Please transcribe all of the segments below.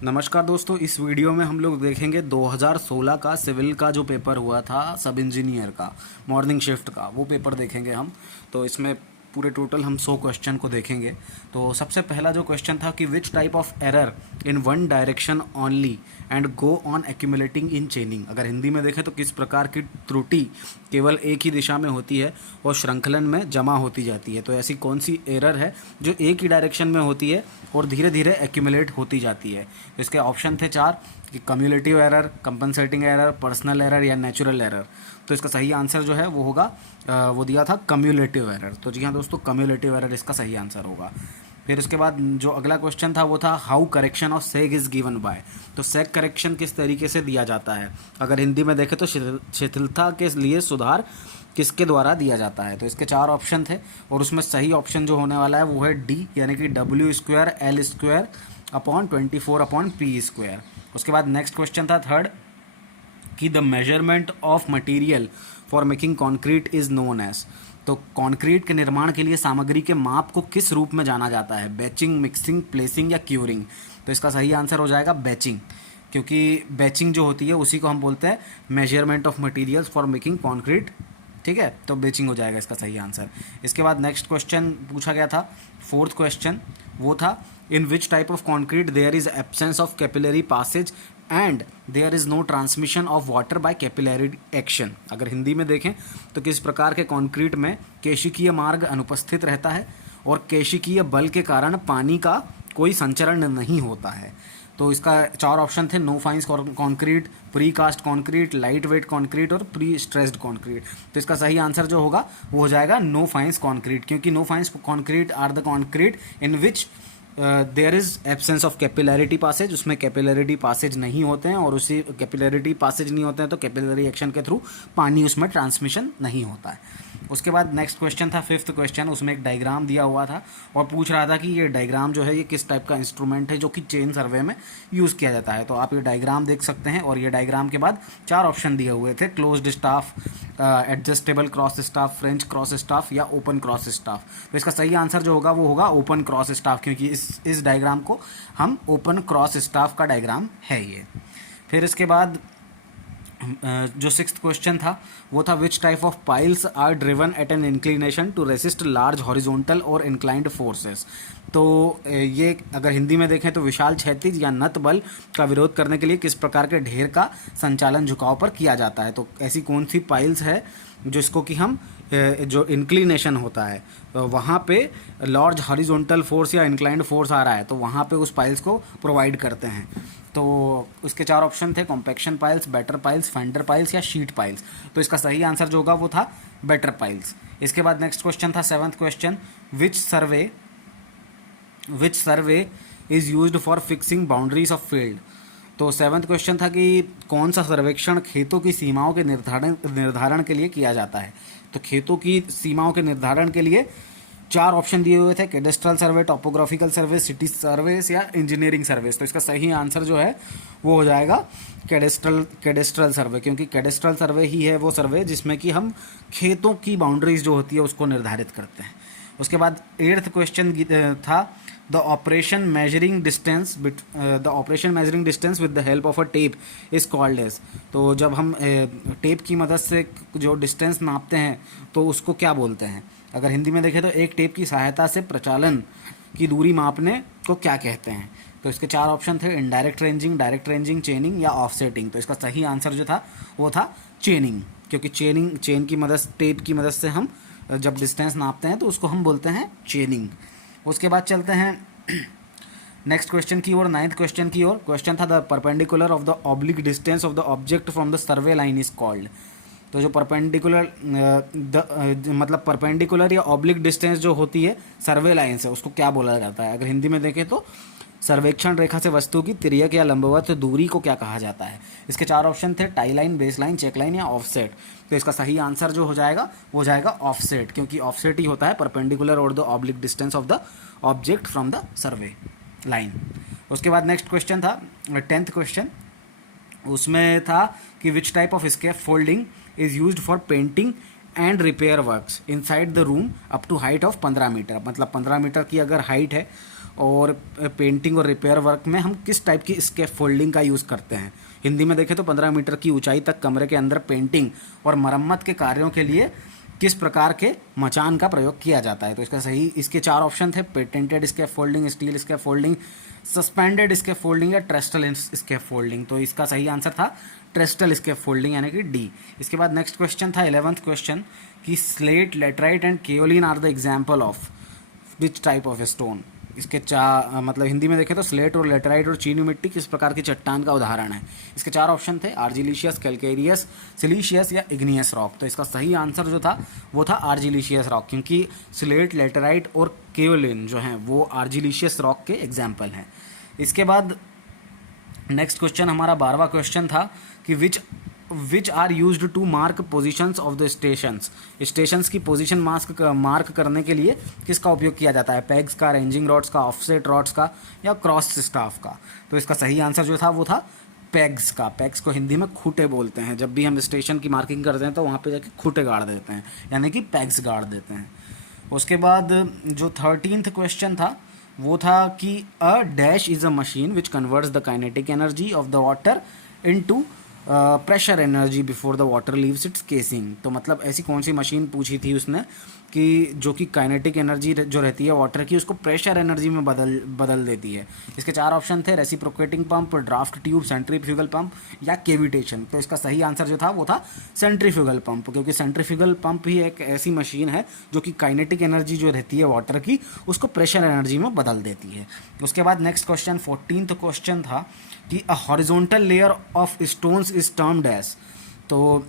नमस्कार दोस्तों, इस वीडियो में हम लोग देखेंगे 2016 का सिविल का जो पेपर हुआ था सब इंजीनियर का मॉर्निंग शिफ्ट का, वो पेपर देखेंगे हम। तो इसमें पूरे टोटल हम 100 क्वेश्चन को देखेंगे। तो सबसे पहला जो क्वेश्चन था कि which type of error in one direction only and go on accumulating इन चेनिंग। अगर हिंदी में देखें तो किस प्रकार की त्रुटि केवल एक ही दिशा में होती है और श्रृंखलन में जमा होती जाती है। तो ऐसी कौन सी एरर है जो एक ही डायरेक्शन में होती है और धीरे धीरे एक्यूमुलेट होती जाती है। इसके ऑप्शन थे 4 कि cumulative error, compensating error, personal error या नेचुरल एरर। तो इसका सही आंसर जो है वो होगा वो दिया था कम्युलेटिव एरर। तो जी हाँ दोस्तों, कम्युलेटिव एरर इसका सही आंसर होगा। फिर उसके बाद जो अगला क्वेश्चन था वो था how correction of सेग is given bye. तो सेग करेक्शन किस तरीके से दिया जाता है। अगर हिंदी में देखें तो शिथिलता के लिए सुधार किसके द्वारा दिया जाता है। तो इसके 4 ऑप्शन थे और उसमें सही ऑप्शन जो होने वाला है वो है डी, यानी कि W² L² / 24/P²। उसके बाद नेक्स्ट क्वेश्चन था थर्ड कि the measurement of material for making concrete is known as. तो कॉन्क्रीट के निर्माण के लिए सामग्री के माप को किस रूप में जाना जाता है, बैचिंग, मिक्सिंग, प्लेसिंग या क्यूरिंग। तो इसका सही आंसर हो जाएगा बैचिंग, क्योंकि बैचिंग जो होती है उसी को हम बोलते हैं measurement of materials for making concrete. ठीक है, तो बेचिंग हो जाएगा इसका सही आंसर। इसके बाद नेक्स्ट क्वेश्चन पूछा गया था, फोर्थ क्वेश्चन वो था in which type of concrete there is absence of capillary passage and there is no transmission of water by capillary action. अगर हिंदी में देखें तो किस प्रकार के कॉन्क्रीट में केशिकीय मार्ग अनुपस्थित रहता है और केशिकीय बल के कारण पानी का कोई संचरण नहीं होता है। तो इसका 4 ऑप्शन थे, no fines concrete, precast concrete, lightweight concrete और प्री स्ट्रेस्ड कॉन्क्रीट। तो इसका सही आंसर जो होगा वो हो जाएगा नो फाइंस कॉन्क्रीट, क्योंकि no fines concrete are the concrete in which there is absence of capillarity passage. उसमें कैपिलरिटी पासेज नहीं होते हैं और उसी कैपिलरिटी पासेज नहीं होते हैं तो कैपिलरी एक्शन के थ्रू पानी उसमें ट्रांसमिशन नहीं होता है। उसके बाद नेक्स्ट क्वेश्चन था फिफ्थ क्वेश्चन, उसमें एक डायग्राम दिया हुआ था और पूछ रहा था कि ये डायग्राम जो है ये किस टाइप का इंस्ट्रूमेंट है जो कि चेन सर्वे में यूज़ किया जाता है। तो आप ये डायग्राम देख सकते हैं और ये डायग्राम के बाद 4 ऑप्शन दिए हुए थे, closed staff, adjustable cross staff, French cross staff या ओपन क्रॉस स्टाफ। तो इसका सही आंसर जो होगा वो होगा ओपन क्रॉस स्टाफ, क्योंकि इस डायग्राम को हम ओपन क्रॉस स्टाफ का डायग्राम है ये। फिर इसके बाद जो 6th क्वेश्चन था वो था which type of piles are driven at an inclination to resist large horizontal और इंक्लाइंड फोर्सेस। तो ये अगर हिंदी में देखें तो विशाल क्षैतिज या नत बल का विरोध करने के लिए किस प्रकार के ढेर का संचालन झुकाव पर किया जाता है। तो ऐसी कौन सी पाइल्स है जिसको कि हम जो इंक्लिनेशन होता है तो वहाँ पे लार्ज हॉरिजॉन्टल फोर्स या इंक्लाइंड फोर्स आ रहा है तो वहाँ पे उस पाइल्स को प्रोवाइड करते हैं। तो उसके 4 ऑप्शन थे, compaction piles, better piles, fender piles या शीट पाइल्स। तो इसका सही आंसर जो होगा वो था बेटर पाइल्स। इसके बाद नेक्स्ट क्वेश्चन था 7th question, which survey is used for fixing boundaries of field. तो 7th क्वेश्चन था कि कौन सा सर्वेक्षण खेतों की सीमाओं के निर्धारण के लिए किया जाता है। तो खेतों की सीमाओं के निर्धारण के लिए 4 ऑप्शन दिए हुए थे, कैडेस्ट्रल सर्वे, टॉपोग्राफिकल सर्वे, सिटी सर्वेस या इंजीनियरिंग सर्वेस। तो इसका सही आंसर जो है वो हो जाएगा कैडेस्ट्रल सर्वे, क्योंकि कैडेस्ट्रल सर्वे ही है वो सर्वे जिसमें कि हम खेतों की बाउंड्रीज जो होती है उसको निर्धारित करते हैं। उसके बाद 8th क्वेश्चन था the operation measuring distance with the help of a tape is called as. तो जब हम टेप की मदद से जो डिस्टेंस नापते हैं तो उसको क्या बोलते हैं। अगर हिंदी में देखें तो एक टेप की सहायता से प्रचालन की दूरी मापने को क्या कहते हैं। तो इसके 4 ऑप्शन थे, इनडायरेक्ट रेंजिंग, डायरेक्ट रेंजिंग, चेनिंग या ऑफसेटिंग। तो इसका सही आंसर जो था वो था चेनिंग, क्योंकि चेन की मदद, टेप की मदद से हम जब डिस्टेंस नापते हैं तो उसको हम बोलते हैं चेनिंग। उसके बाद चलते हैं नेक्स्ट क्वेश्चन की ओर, 9th क्वेश्चन की ओर। क्वेश्चन था the perpendicular of the oblique distance of the object from the survey line is called. तो जो परपेंडिकुलर मतलब परपेंडिकुलर या ऑब्लिक डिस्टेंस जो होती है सर्वे लाइन से उसको क्या बोला जाता है। अगर हिंदी में देखें तो सर्वेक्षण रेखा से वस्तु की तिर्यक या लंबवत दूरी को क्या कहा जाता है। इसके 4 ऑप्शन थे, tie line, base line, check line या ऑफसेट। तो इसका सही आंसर जो हो जाएगा वो हो जाएगा ऑफसेट, क्योंकि ऑफसेट ही होता है परपेंडिकुलर और the oblique distance of the object from the survey line. उसके बाद नेक्स्ट क्वेश्चन था 10th क्वेश्चन, उसमें था कि which type of scaffolding is used for painting and repair works inside the room up to height of 15 metre. मतलब 15 metre की अगर height है और पेंटिंग और रिपेयर वर्क में हम किस टाइप की स्कैफोल्डिंग का यूज़ करते हैं। हिंदी में देखें तो 15 मीटर की ऊंचाई तक कमरे के अंदर पेंटिंग और मरम्मत के कार्यों के लिए किस प्रकार के मचान का प्रयोग किया जाता है। तो इसका सही, इसके 4 ऑप्शन थे, patented scaffolding, steel scaffolding, suspended scaffolding या ट्रेस्टल स्कैफोल्डिंग। तो इसका सही आंसर था ट्रेस्टल स्कैफोल्डिंग यानी कि डी। इसके बाद नेक्स्ट क्वेश्चन था 11th क्वेश्चन कि slate, laterite and kaolin are the example of which type of stone. इसके मतलब हिंदी में देखें तो स्लेट और लेटराइट और चीनी मिट्टी किस प्रकार की चट्टान का उदाहरण है। इसके 4 ऑप्शन थे, आर्जिलिशियस, कैलकेरियस, सिलीशियस या इग्नियस रॉक। तो इसका सही आंसर जो था वो था आर्जिलिशियस रॉक, क्योंकि स्लेट, लेटराइट और केओलिन जो हैं वो आर्जिलिशियस रॉक के एग्जाम्पल हैं। इसके बाद नेक्स्ट क्वेश्चन हमारा 12वां क्वेश्चन था कि which are used to mark positions of the stations. Stations की पोजीशन मार्क करने के लिए किसका उपयोग किया जाता है, पैग्स का, रेंजिंग रॉड्स का, ऑफसेट रॉड्स का या क्रॉस स्टाफ का। तो इसका सही आंसर जो था वो था पैग्स का। पैग्स को हिंदी में खूंटे बोलते हैं। जब भी हम स्टेशन की मार्किंग करते हैं तो वहाँ पे जाके खूंटे गाड़ देते हैं, यानी कि पैग्स गाड़ देते हैं। उसके बाद जो 13th क्वेश्चन था वो था कि a dash is a machine which converts the kinetic energy of the water into pressure energy before the water leaves it's casing. तो मतलब ऐसी कौन सी मशीन पूछी थी उसने कि जो कि काइनेटिक एनर्जी जो रहती है वाटर की उसको प्रेशर एनर्जी में बदल देती है। इसके 4 ऑप्शन थे, reciprocating pump, draft tube, centrifugal pump या केविटेशन। तो इसका सही आंसर जो था वो था सेंट्रीफ्यूगल पंप, क्योंकि सेंट्रीफ्यूगल पंप ही एक ऐसी मशीन है जो कि काइनेटिक एनर्जी जो रहती है वाटर की उसको प्रेशर एनर्जी में बदल देती है। उसके बाद नेक्स्ट क्वेश्चन 14th क्वेश्चन था कि a horizontal layer of stones is termed as. तो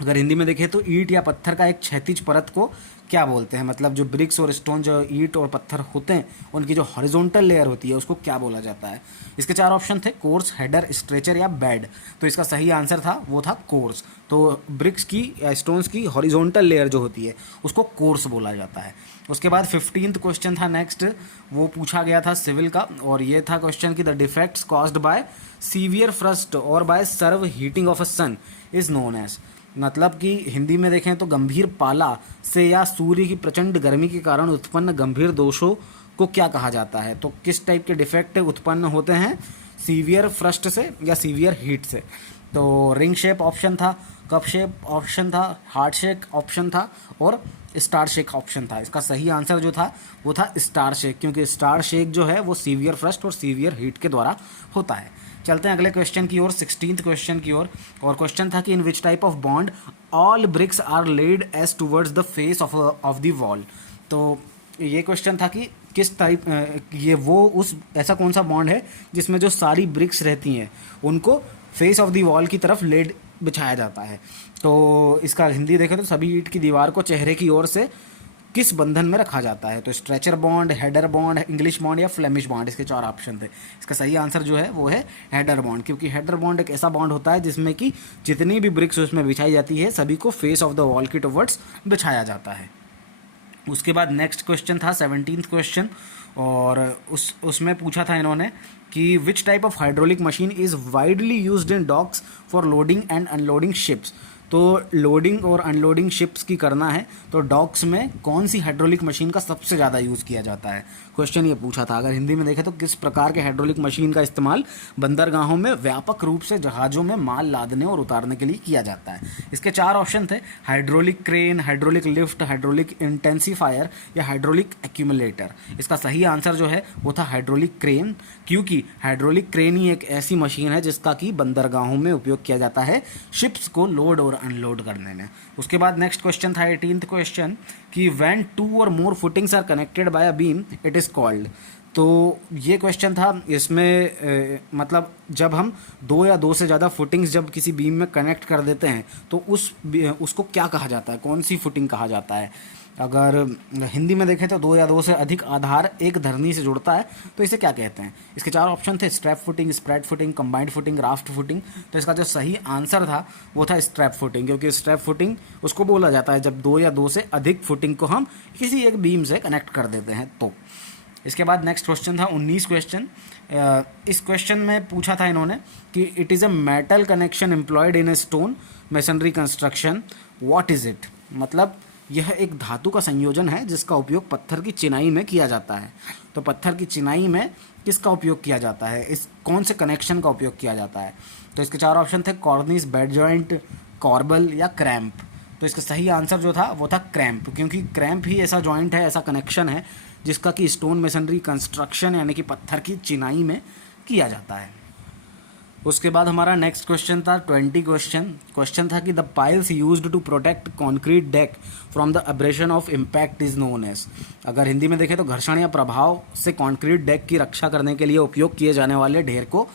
अगर हिंदी में देखें तो ईंट या पत्थर का एक क्षैतिज परत को क्या बोलते हैं, मतलब जो ब्रिक्स और स्टोन जो ईंट और पत्थर होते हैं उनकी जो हॉरिजॉन्टल लेयर होती है उसको क्या बोला जाता है। इसके 4 ऑप्शन थे, कोर्स, हेडर, स्ट्रेचर या बेड। तो इसका सही आंसर था वो था कोर्स। तो ब्रिक्स की या स्टोन्स की हॉरिजॉन्टल लेयर जो होती है उसको कोर्स बोला जाता है। उसके बाद 15th क्वेश्चन था नेक्स्ट, वो पूछा गया था सिविल का, और ये था क्वेश्चन कि the defects caused by severe frost और by severe heating of a sun is known as. मतलब कि हिंदी में देखें तो गंभीर पाला से या सूर्य की प्रचंड गर्मी के कारण उत्पन्न गंभीर दोषों को क्या कहा जाता है। तो किस टाइप के डिफेक्ट उत्पन्न होते हैं सीवियर फ्रस्ट से या सीवियर हीट से। तो रिंग शेप ऑप्शन था, कप शेप ऑप्शन था, हार्ट शेक ऑप्शन था और स्टार शेक ऑप्शन था। इसका सही आंसर जो था वो था स्टार शेक, क्योंकि स्टार शेक जो है वो सीवियर फ्रस्ट और सीवियर हीट के द्वारा होता है। चलते हैं अगले क्वेश्चन की ओर, 16th क्वेश्चन की ओर। और क्वेश्चन था कि in which type of bond all bricks are laid as towards the face of the wall. तो ये क्वेश्चन था कि किस टाइप ये वो उस ऐसा कौन सा बॉन्ड है जिसमें जो सारी ब्रिक्स रहती हैं उनको फेस ऑफ द वॉल की तरफ लेड बिछाया जाता है। तो इसका हिंदी देखें तो सभी ईंट की दीवार को चेहरे की ओर से किस बंधन में रखा जाता है। तो stretcher bond, header bond, English bond या फ्लेमिश बॉन्ड। इसके 4 ऑप्शन थे। इसका सही आंसर जो है वो है हेडर बॉन्ड, क्योंकि हेडर बॉन्ड एक ऐसा बॉन्ड होता है जिसमें कि जितनी भी ब्रिक्स उसमें बिछाई जाती है सभी को फेस ऑफ द वॉल की टुवर्ड्स बिछाया जाता है। उसके बाद नेक्स्ट क्वेश्चन था 17th क्वेश्चन, और उसमें पूछा था इन्होंने कि which type of hydraulic machine is widely used in docks for loading and unloading ships. तो लोडिंग और अनलोडिंग शिप्स की करना है तो डॉक्स में कौन सी हाइड्रोलिक मशीन का सबसे ज़्यादा यूज़ किया जाता है, क्वेश्चन ये पूछा था। अगर हिंदी में देखें तो किस प्रकार के हाइड्रोलिक मशीन का इस्तेमाल बंदरगाहों में व्यापक रूप से जहाज़ों में माल लादने और उतारने के लिए किया जाता है। इसके 4 ऑप्शन थे, hydraulic crane, hydraulic lift, hydraulic intensifier या हाइड्रोलिक एक्यूमुलेटर। इसका सही आंसर जो है वो था हाइड्रोलिक क्रेन, क्योंकि हाइड्रोलिक क्रेन ही एक ऐसी मशीन है जिसका कि बंदरगाहों में उपयोग किया जाता है शिप्स को लोड और अनलोड करने में। उसके बाद नेक्स्ट क्वेश्चन था 18th क्वेश्चन कि व्हेन 2 और more footings are connected by a beam it is called. तो ये क्वेश्चन था, इसमें मतलब जब हम 2 या 2 से ज़्यादा फुटिंग्स जब किसी बीम में कनेक्ट कर देते हैं तो उसको क्या कहा जाता है, कौन सी फुटिंग कहा जाता है। अगर हिंदी में देखें तो 2 या 2 से अधिक आधार एक धरनी से जुड़ता है तो इसे क्या कहते हैं। इसके 4 ऑप्शन थे, strap footing, spread footing, combined footing, raft footing. तो इसका जो सही आंसर था वो था स्ट्रैप फुटिंग, क्योंकि स्ट्रैप फुटिंग उसको बोला जाता है जब 2 या 2 से अधिक फुटिंग को हम किसी एक बीम से कनेक्ट कर देते हैं तो। इसके बाद नेक्स्ट क्वेश्चन था 19 क्वेश्चन। इस क्वेश्चन में पूछा था इन्होंने कि it is a metal connection employed in a stone masonry construction, what is it. मतलब यह एक धातु का संयोजन है जिसका उपयोग पत्थर की चिनाई में किया जाता है। तो पत्थर की चिनाई में किसका उपयोग किया जाता है, इस कौन से कनेक्शन का उपयोग किया जाता है? तो इसके 4 ऑप्शन थे, कॉर्निस, बेड जॉइंट, कॉर्बल या क्रैम्प। तो इसका सही आंसर जो था वो था क्रैम्प, क्योंकि क्रैम्प ही ऐसा जॉइंट है, ऐसा कनेक्शन है जिसका कि स्टोन मेसनरी कंस्ट्रक्शन यानी कि पत्थर की चिनाई में किया जाता है। उसके बाद हमारा नेक्स्ट क्वेश्चन था 20 क्वेश्चन था कि the piles used to protect concrete deck from the abrasion of impact is known as. अगर हिंदी में देखें तो घर्षण या प्रभाव से कॉन्क्रीट डेक की रक्षा करने के लिए उपयोग किए जाने वाले ढेर को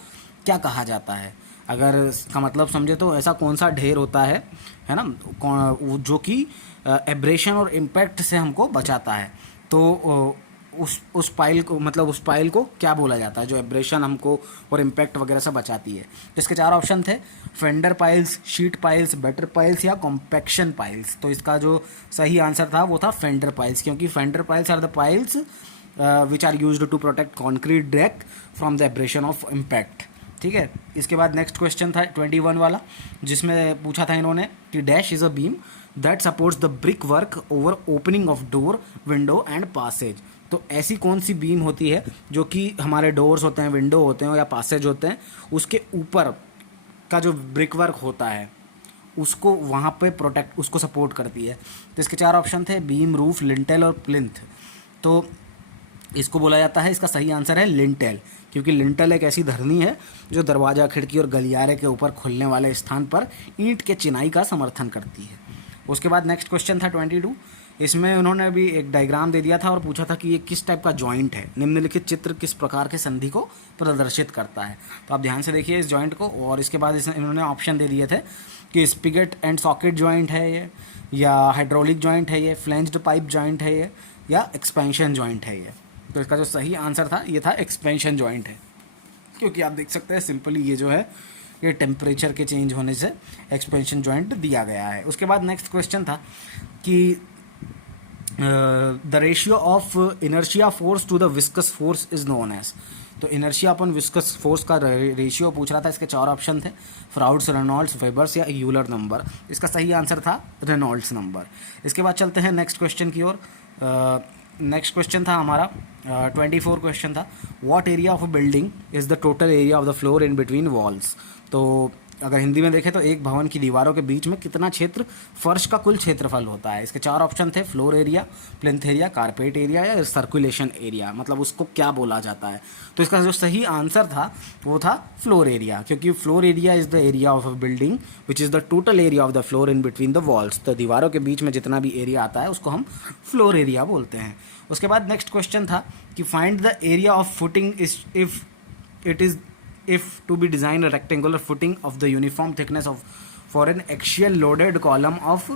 क्या कहा जाता है? अगर इसका मतलब समझे तो ऐसा कौन सा ढेर होता है ना, जो कि एब्रेशन और इम्पैक्ट से हमको बचाता है? तो उस पाइल को, मतलब उस पाइल को क्या बोला जाता है जो एब्रेशन हमको और इम्पैक्ट वगैरह से बचाती है? तो इसके 4 ऑप्शन थे, fender piles, sheet piles, butter piles या कॉम्पैक्शन पाइल्स। तो इसका जो सही आंसर था वो था फेंडर पाइल्स, क्योंकि fender piles are the piles which are used to protect concrete deck from the abrasion of impact. ठीक है। इसके बाद नेक्स्ट क्वेश्चन था 21 वाला, जिसमें पूछा था इन्होंने कि dash is a beam that supports the brickwork over opening of door, window and passage. तो ऐसी कौन सी बीम होती है जो कि हमारे डोर्स होते हैं, विंडो होते हैं या पासेज होते हैं, उसके ऊपर का जो ब्रिक वर्क होता है उसको वहाँ पे प्रोटेक्ट, उसको सपोर्ट करती है? तो इसके 4 ऑप्शन थे, बीम, रूफ, लिंटेल और प्लिंथ। तो इसको बोला जाता है, इसका सही आंसर है लिंटेल, क्योंकि लिंटेल एक ऐसी धरनी है जो दरवाज़ा, खिड़की और गलियारे के ऊपर खुलने वाले स्थान पर ईंट के चिनाई का समर्थन करती है। उसके बाद नेक्स्ट क्वेश्चन था 22, इसमें उन्होंने भी एक डायग्राम दे दिया था और पूछा था कि ये किस टाइप का जॉइंट है, निम्नलिखित चित्र किस प्रकार के संधि को प्रदर्शित करता है? तो आप ध्यान से देखिए इस जॉइंट को। और इसके बाद इन्होंने ऑप्शन दे दिए थे कि स्पिगेट एंड सॉकेट जॉइंट है ये, या हाइड्रोलिक जॉइंट है ये, फ्लेंज्ड पाइप जॉइंट है ये, या एक्सपेंशन जॉइंट है ये। तो इसका जो सही आंसर था ये था एक्सपेंशन जॉइंट है, क्योंकि आप देख सकते हैं सिंपली ये जो है ये टेम्परेचर के चेंज होने से एक्सपेंशन जॉइंट दिया गया है। उसके बाद नेक्स्ट क्वेश्चन था कि the ratio of inertia force to the viscous force is known as. तो इनर्शिया अपन विस्कस फोर्स का रेशियो पूछ रहा था। इसके 4 ऑप्शन थे, फ्राउड्स, रेनॉल्ड्स, वेबर्स या यूलर नंबर। इसका सही आंसर था रेनॉल्ड्स नंबर। इसके बाद चलते हैं नेक्स्ट क्वेश्चन की ओर। नेक्स्ट क्वेश्चन था हमारा 24 क्वेश्चन था, what area of a building is the total area of the floor in between walls. तो अगर हिंदी में देखें तो एक भवन की दीवारों के बीच में कितना क्षेत्र फर्श का कुल क्षेत्रफल होता है? इसके 4 ऑप्शन थे, floor area, plinth area, carpet area या सर्कुलेशन एरिया, मतलब उसको क्या बोला जाता है? तो इसका जो सही आंसर था वो था फ्लोर एरिया, क्योंकि floor area is the area of a building which is the total area of the floor in between the walls. तो दीवारों के बीच में जितना भी एरिया आता है उसको हम फ्लोर एरिया बोलते हैं। उसके बाद नेक्स्ट क्वेश्चन था कि find the area of footing if to be design a rectangular footing of the uniform thickness of for an axial loaded column of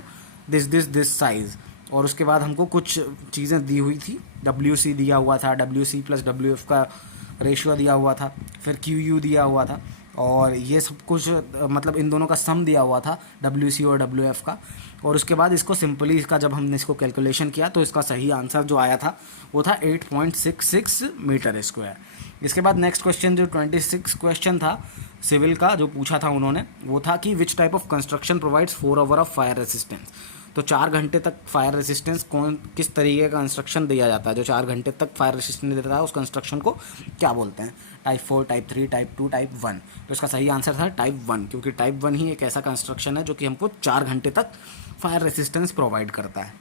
this size। और उसके बाद हमको कुछ चीज़ें दी हुई थी, WC दिया हुआ था, WC प्लस WF का रेशियो दिया हुआ था, फिर QU दिया हुआ था, और ये सब कुछ मतलब इन दोनों का सम दिया हुआ था, WC और WF का। और उसके बाद इसको सिंपली इसका जब हमने इसको कैलकुलेशन किया तो इसका सही आंसर जो आया था वो था 8.66 मीटर स्क्वायर। इसके बाद नेक्स्ट क्वेश्चन जो 26 क्वेश्चन था सिविल का, जो पूछा था उन्होंने, वो था कि which type of construction provides 4 hour of fire resistance. तो 4 घंटे तक फायर रेसिस्टेंस किस तरीके का कंस्ट्रक्शन दिया जाता है? जो 4 घंटे तक फायर रेसिस्टेंस देता है उस कंस्ट्रक्शन को क्या बोलते हैं? Type 4, type 3, type 2, type 1। तो इसका सही आंसर था टाइप 1, क्योंकि टाइप 1 ही एक ऐसा कंस्ट्रक्शन है जो कि हमको 4 घंटे तक फायर रेसिस्टेंस प्रोवाइड करता है।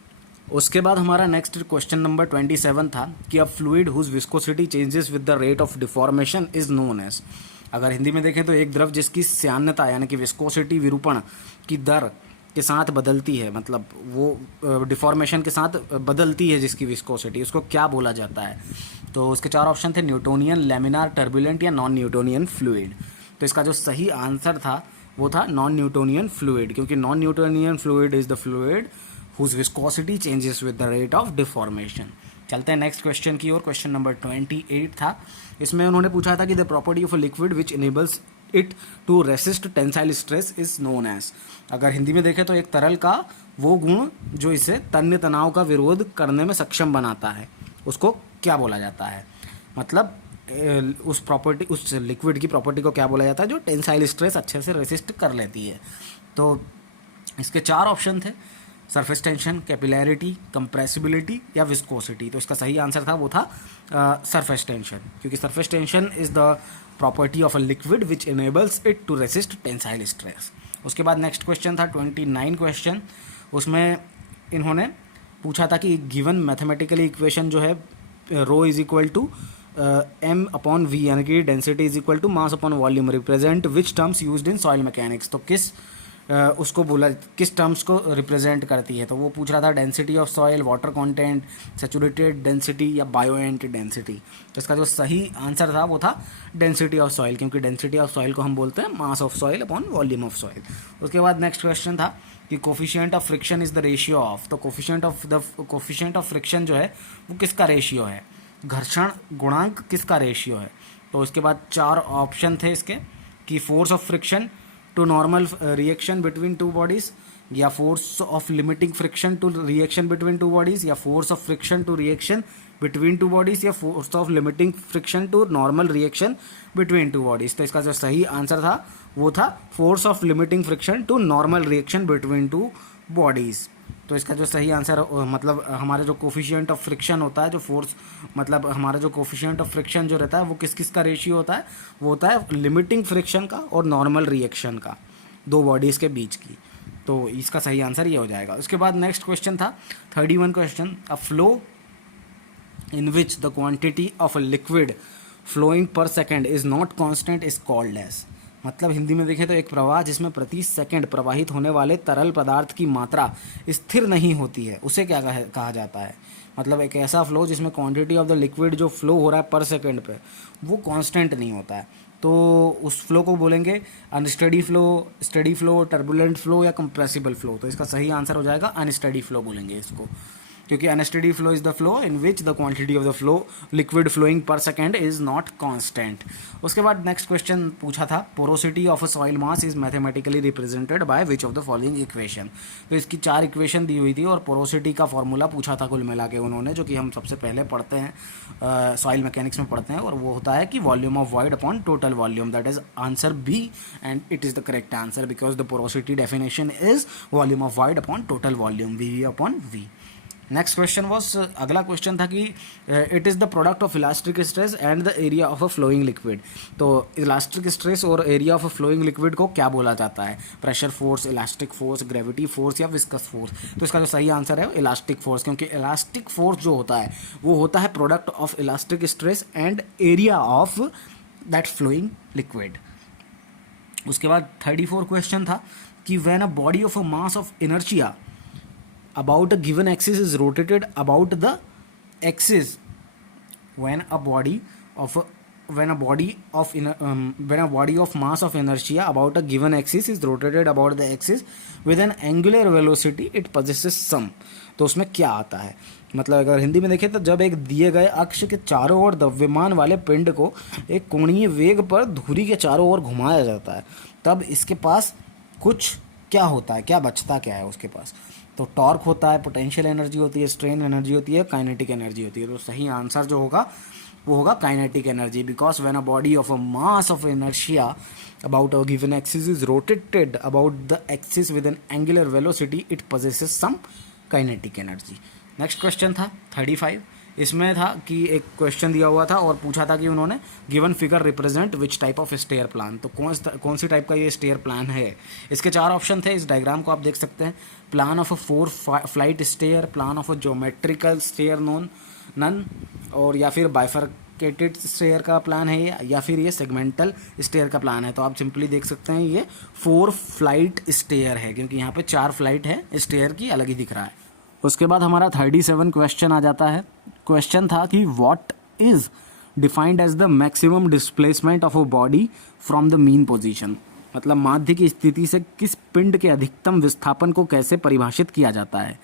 उसके बाद हमारा नेक्स्ट क्वेश्चन नंबर 27 था कि a fluid whose viscosity changes with the rate of deformation is known as. अगर हिंदी में देखें तो एक द्रव जिसकी स्यान्यता यानी कि विस्कोसिटी विरूपण की दर के साथ बदलती है, मतलब वो डिफॉर्मेशन के साथ बदलती है जिसकी विस्कोसिटी, उसको क्या बोला जाता है? तो उसके 4 ऑप्शन थे, न्यूटोनियन, लैमिनार, टर्बुलेंट या नॉन न्यूटोनियन फ्लूइड। तो इसका जो सही आंसर था वो था नॉन न्यूटोनियन फ्लूइड, क्योंकि non Newtonian fluid is the fluid whose viscosity changes with the rate of deformation। चलते हैं नेक्स्ट क्वेश्चन की ओर। क्वेश्चन नंबर 28 था। इसमें उन्होंने पूछा था कि the property of a liquid which enables it to resist tensile stress is known as. अगर हिंदी में देखें तो एक तरल का वो गुण जो इसे तन्य तनाव का विरोध करने में सक्षम बनाता है, उसको क्या बोला जाता है? मतलब उस लिक्विड की प्रॉपर्टी को क्या बोला जाता है जो टेंसाइल स्ट्रेस अच्छे से रेसिस्ट कर लेती है? तो इसके 4 ऑप्शन थे, सरफेस टेंशन, कैपिलैरिटी, कंप्रेसिबिलिटी या विस्कोसिटी। तो इसका सही आंसर था वो था सरफेस टेंशन, क्योंकि surface tension is the property of a liquid which enables it to resist tensile stress. उसके बाद नेक्स्ट क्वेश्चन था 29 क्वेश्चन। उसमें इन्होंने पूछा था कि गिवन मैथमेटिकली इक्वेशन जो है rho is equal to M upon V, यानी कि density is equal to mass upon volume, represent which terms used in soil mechanics. तो किस उसको बोला, किस टर्म्स को रिप्रेजेंट करती है। तो वो पूछ रहा था density of soil, water content, saturated density या बायोएंट डेंसिटी। तो इसका जो सही आंसर था वो था डेंसिटी ऑफ सॉइल, क्योंकि डेंसिटी ऑफ सॉइल को हम बोलते हैं mass of soil upon volume of soil. उसके बाद नेक्स्ट क्वेश्चन था कि coefficient of friction is the ratio of. तो कोफिशिएंट ऑफ फ्रिक्शन जो है वो किसका रेशियो है, घर्षण गुणांक किसका रेशियो है। तो उसके बाद 4 ऑप्शन थे इसके कि force of friction to normal reaction between two bodies, या force of limiting friction to reaction between two bodies, या force of friction to reaction between two bodies, या force of limiting friction to normal reaction between two bodies. तो इसका जो सही answer था वो था force of limiting friction to normal reaction between two bodies. तो इसका जो सही आंसर मतलब हमारा जो कोफिशिएंट ऑफ फ्रिक्शन होता है, जो फोर्स मतलब हमारा जो कोफिशिएंट ऑफ फ्रिक्शन जो रहता है वो किस किस का रेशियो होता है, वो होता है लिमिटिंग फ्रिक्शन का और नॉर्मल रिएक्शन का, दो बॉडीज़ के बीच की। तो इसका सही आंसर ये हो जाएगा। उसके बाद नेक्स्ट क्वेश्चन था 31 question, a flow in which the quantity of a liquid flowing per second is not constant is called as। मतलब हिंदी में देखें तो एक प्रवाह जिसमें प्रति सेकंड प्रवाहित होने वाले तरल पदार्थ की मात्रा स्थिर नहीं होती है, उसे क्या कहा जाता है। मतलब एक ऐसा फ्लो जिसमें क्वांटिटी ऑफ द लिक्विड जो फ्लो हो रहा है पर सेकंड पे वो कांस्टेंट नहीं होता है, तो उस फ्लो को बोलेंगे unsteady flow, steady flow, turbulent flow या कंप्रेसिबल फ्लो। तो इसका सही आंसर हो जाएगा अनस्टडी फ्लो बोलेंगे इसको, क्योंकि unsteady flow is the flow in which the quantity of the flow liquid flowing per second is not constant. उसके बाद नेक्स्ट क्वेश्चन पूछा था porosity of a soil mass is mathematically represented by which of the following equation. तो इसकी 4 equation दी हुई थी और porosity का फॉर्मूला पूछा था कुल मिला के उन्होंने, जो कि हम सबसे पहले पढ़ते हैं सॉइल मैकेनिक्स में पढ़ते हैं, और वो होता है कि volume of void upon total volume. That is answer B and it is the correct answer because the porosity definition is volume of void upon total volume, V upon V. Next question was, अगला question था कि it is the product of elastic stress and the area of a flowing liquid. तो elastic stress और area of a flowing liquid को क्या बोला जाता है, pressure force, elastic force, gravity force या विस्कस फोर्स। तो इसका जो सही आंसर है इलास्टिक फोर्स, क्योंकि इलास्टिक फोर्स जो होता है वो होता है product of elastic stress and area of that flowing liquid. उसके बाद 34 क्वेश्चन था कि when a body of a mass of inertia about a given axis is rotated about the axis when a body of mass of inertia about a given axis is rotated about the axis with an angular velocity it possesses sum। तो उसमें क्या आता है, मतलब अगर हिंदी में देखें तो जब एक दिए गए अक्ष के चारों ओर द्रव्यमान वाले पिंड को एक कोणीय वेग पर धुरी के चारों ओर घुमाया जाता है तब इसके पास कुछ क्या होता है, क्या बचता क्या है उसके पास। तो टॉर्क होता है, पोटेंशियल एनर्जी होती है, स्ट्रेन एनर्जी होती है, काइनेटिक एनर्जी होती है। तो सही आंसर जो होगा वो होगा kinetic energy, because when a body of a mass of inertia about a given axis is rotated about the axis with an angular velocity it possesses some kinetic energy. Next question था 35। इसमें था कि एक question दिया हुआ था और पूछा था कि उन्होंने given figure represent which type of stair plan. तो कौन सी टाइप का ये स्टेयर प्लान है। इसके 4 ऑप्शन थे, इस डायग्राम को आप देख सकते हैं। Plan of a 4 flight stair, plan of a geometrical stair none, और या फिर बाइफरकेटेड स्टेयर का प्लान है ये, या फिर ये सेगमेंटल स्टेयर का प्लान है। तो आप सिंपली देख सकते हैं ये 4 फ्लाइट स्टेयर है, क्योंकि यहाँ पे 4 फ्लाइट है, स्टेयर की अलग ही दिख रहा है। उसके बाद हमारा 37 क्वेश्चन आ जाता है। क्वेश्चन था कि what is defined as the maximum displacement of a body from the mean position. मतलब माध्य की स्थिति से किस पिंड के अधिकतम विस्थापन को कैसे परिभाषित किया जाता है।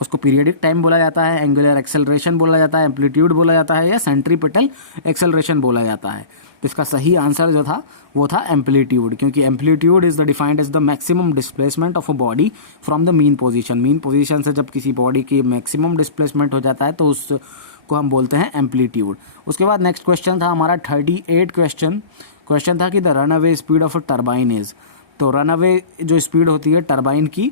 उसको पीरियडिक टाइम बोला जाता है, एंगुलर एक्सेलरेशन बोला जाता है, एम्पलीट्यूड बोला जाता है, या सेंट्रीपिटल एक्सेलरेशन बोला जाता है। तो इसका सही आंसर जो था वो था एम्पलीट्यूड, क्योंकि amplitude is the defined as the maximum displacement of a body from the mean position. Mean position से जब किसी बॉडी की मैक्सिमम डिस्प्लेसमेंट हो जाता है तो उसको हम बोलते हैं एम्पलीट्यूड। उसके बाद नेक्स्ट क्वेश्चन था हमारा 38 क्वेश्चन था कि the run away speed of a turbine is. तो रन अवे जो स्पीड होती है टरबाइन की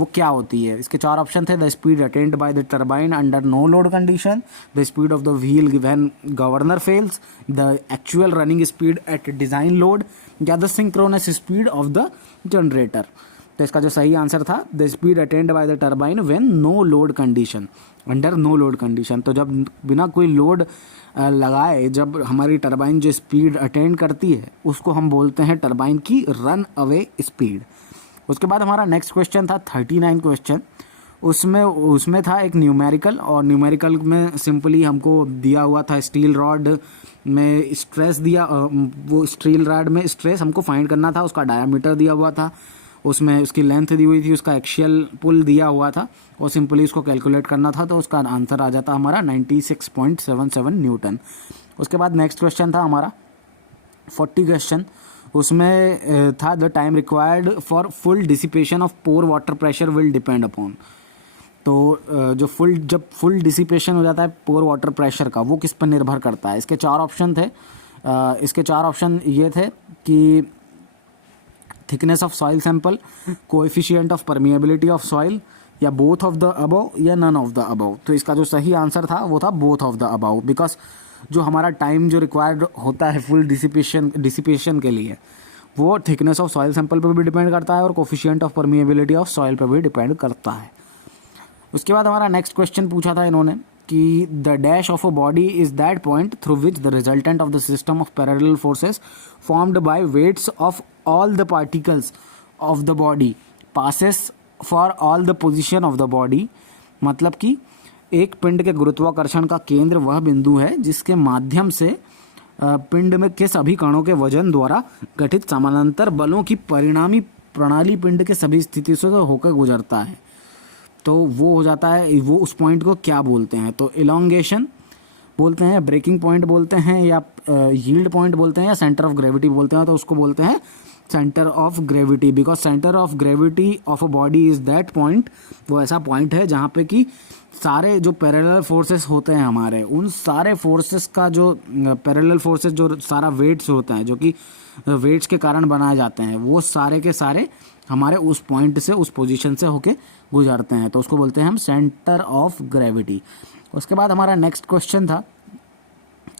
वो क्या होती है। इसके 4 ऑप्शन थे, the speed attained by the turbine under no load condition, the speed of the wheel when governor fails, the actual running speed at design load, या the synchronous speed of the generator. तो इसका जो सही answer था, the speed attained by the turbine when no load condition, under no load condition. तो जब बिना कोई लोड लगाए जब हमारी टरबाइन जो स्पीड अटेंड करती है उसको हम बोलते हैं टरबाइन की रन अवे स्पीड। उसके बाद हमारा नेक्स्ट क्वेश्चन था 39 क्वेश्चन। उसमें था एक न्यूमेरिकल, और न्यूमेरिकल में सिंपली हमको दिया हुआ था स्टील रॉड में स्ट्रेस दिया, वो स्टील रॉड में स्ट्रेस हमको फाइंड करना था, उसका डायामीटर दिया हुआ था, उसमें उसकी लेंथ दी हुई थी, उसका एक्शियल पुल दिया हुआ था, और सिंपली उसको कैलकुलेट करना था। तो उसका आंसर आ जाता हमारा 96.77 न्यूटन। उसके बाद नेक्स्ट क्वेश्चन था हमारा 40 क्वेश्चन। उसमें था the time required for full dissipation of pore water pressure will depend upon. तो जब फुल डिसिपेशन हो जाता है पोर वाटर प्रेशर का, वो किस पर निर्भर करता है। इसके 4 ऑप्शन थे। इसके 4 ऑप्शन ये थे कि thickness of soil sample, coefficient of permeability of soil, या बोथ ऑफ द अबव, या नन ऑफ द अबव। तो इसका जो सही आंसर था वो था both of the above, because जो हमारा टाइम जो रिक्वायर्ड होता है फुल डिसिपेशन के लिए, वो थिकनेस ऑफ सॉइल सैंपल पर भी डिपेंड करता है और coefficient of permeability of soil पर भी डिपेंड करता है। उसके बाद हमारा नेक्स्ट क्वेश्चन पूछा था इन्होंने कि the dash of a body is that point through which the resultant of the system of parallel forces formed by weights of all the particles of the body passes for all the position of the body. मतलब कि एक पिंड के गुरुत्वाकर्षण का केंद्र वह बिंदु है जिसके माध्यम से पिंड में के सभी कणों के वजन द्वारा गठित समानांतर बलों की परिणामी प्रणाली पिंड के सभी स्थिति से होकर गुजरता है। तो वो हो जाता है, वो उस पॉइंट को क्या बोलते हैं। तो इलोंगेशन बोलते हैं, ब्रेकिंग पॉइंट बोलते हैं, या यील्ड पॉइंट बोलते हैं, या सेंटर ऑफ ग्रेविटी बोलते हैं। तो उसको बोलते हैं centre of gravity, because centre of gravity of a body is that point. वो ऐसा पॉइंट है जहाँ पे कि सारे जो पैरेलल फोर्सेस होते हैं हमारे, उन सारे फोर्सेस का जो पैरेलल फोर्सेस जो सारा वेट्स होता है जो कि वेट्स के कारण बनाए जाते हैं, वो सारे के सारे हमारे उस पॉइंट से, उस पोजीशन से होके गुजरते हैं। तो उसको बोलते हैं हम सेंटर ऑफ ग्रेविटी। उसके बाद हमारा नेक्स्ट क्वेश्चन था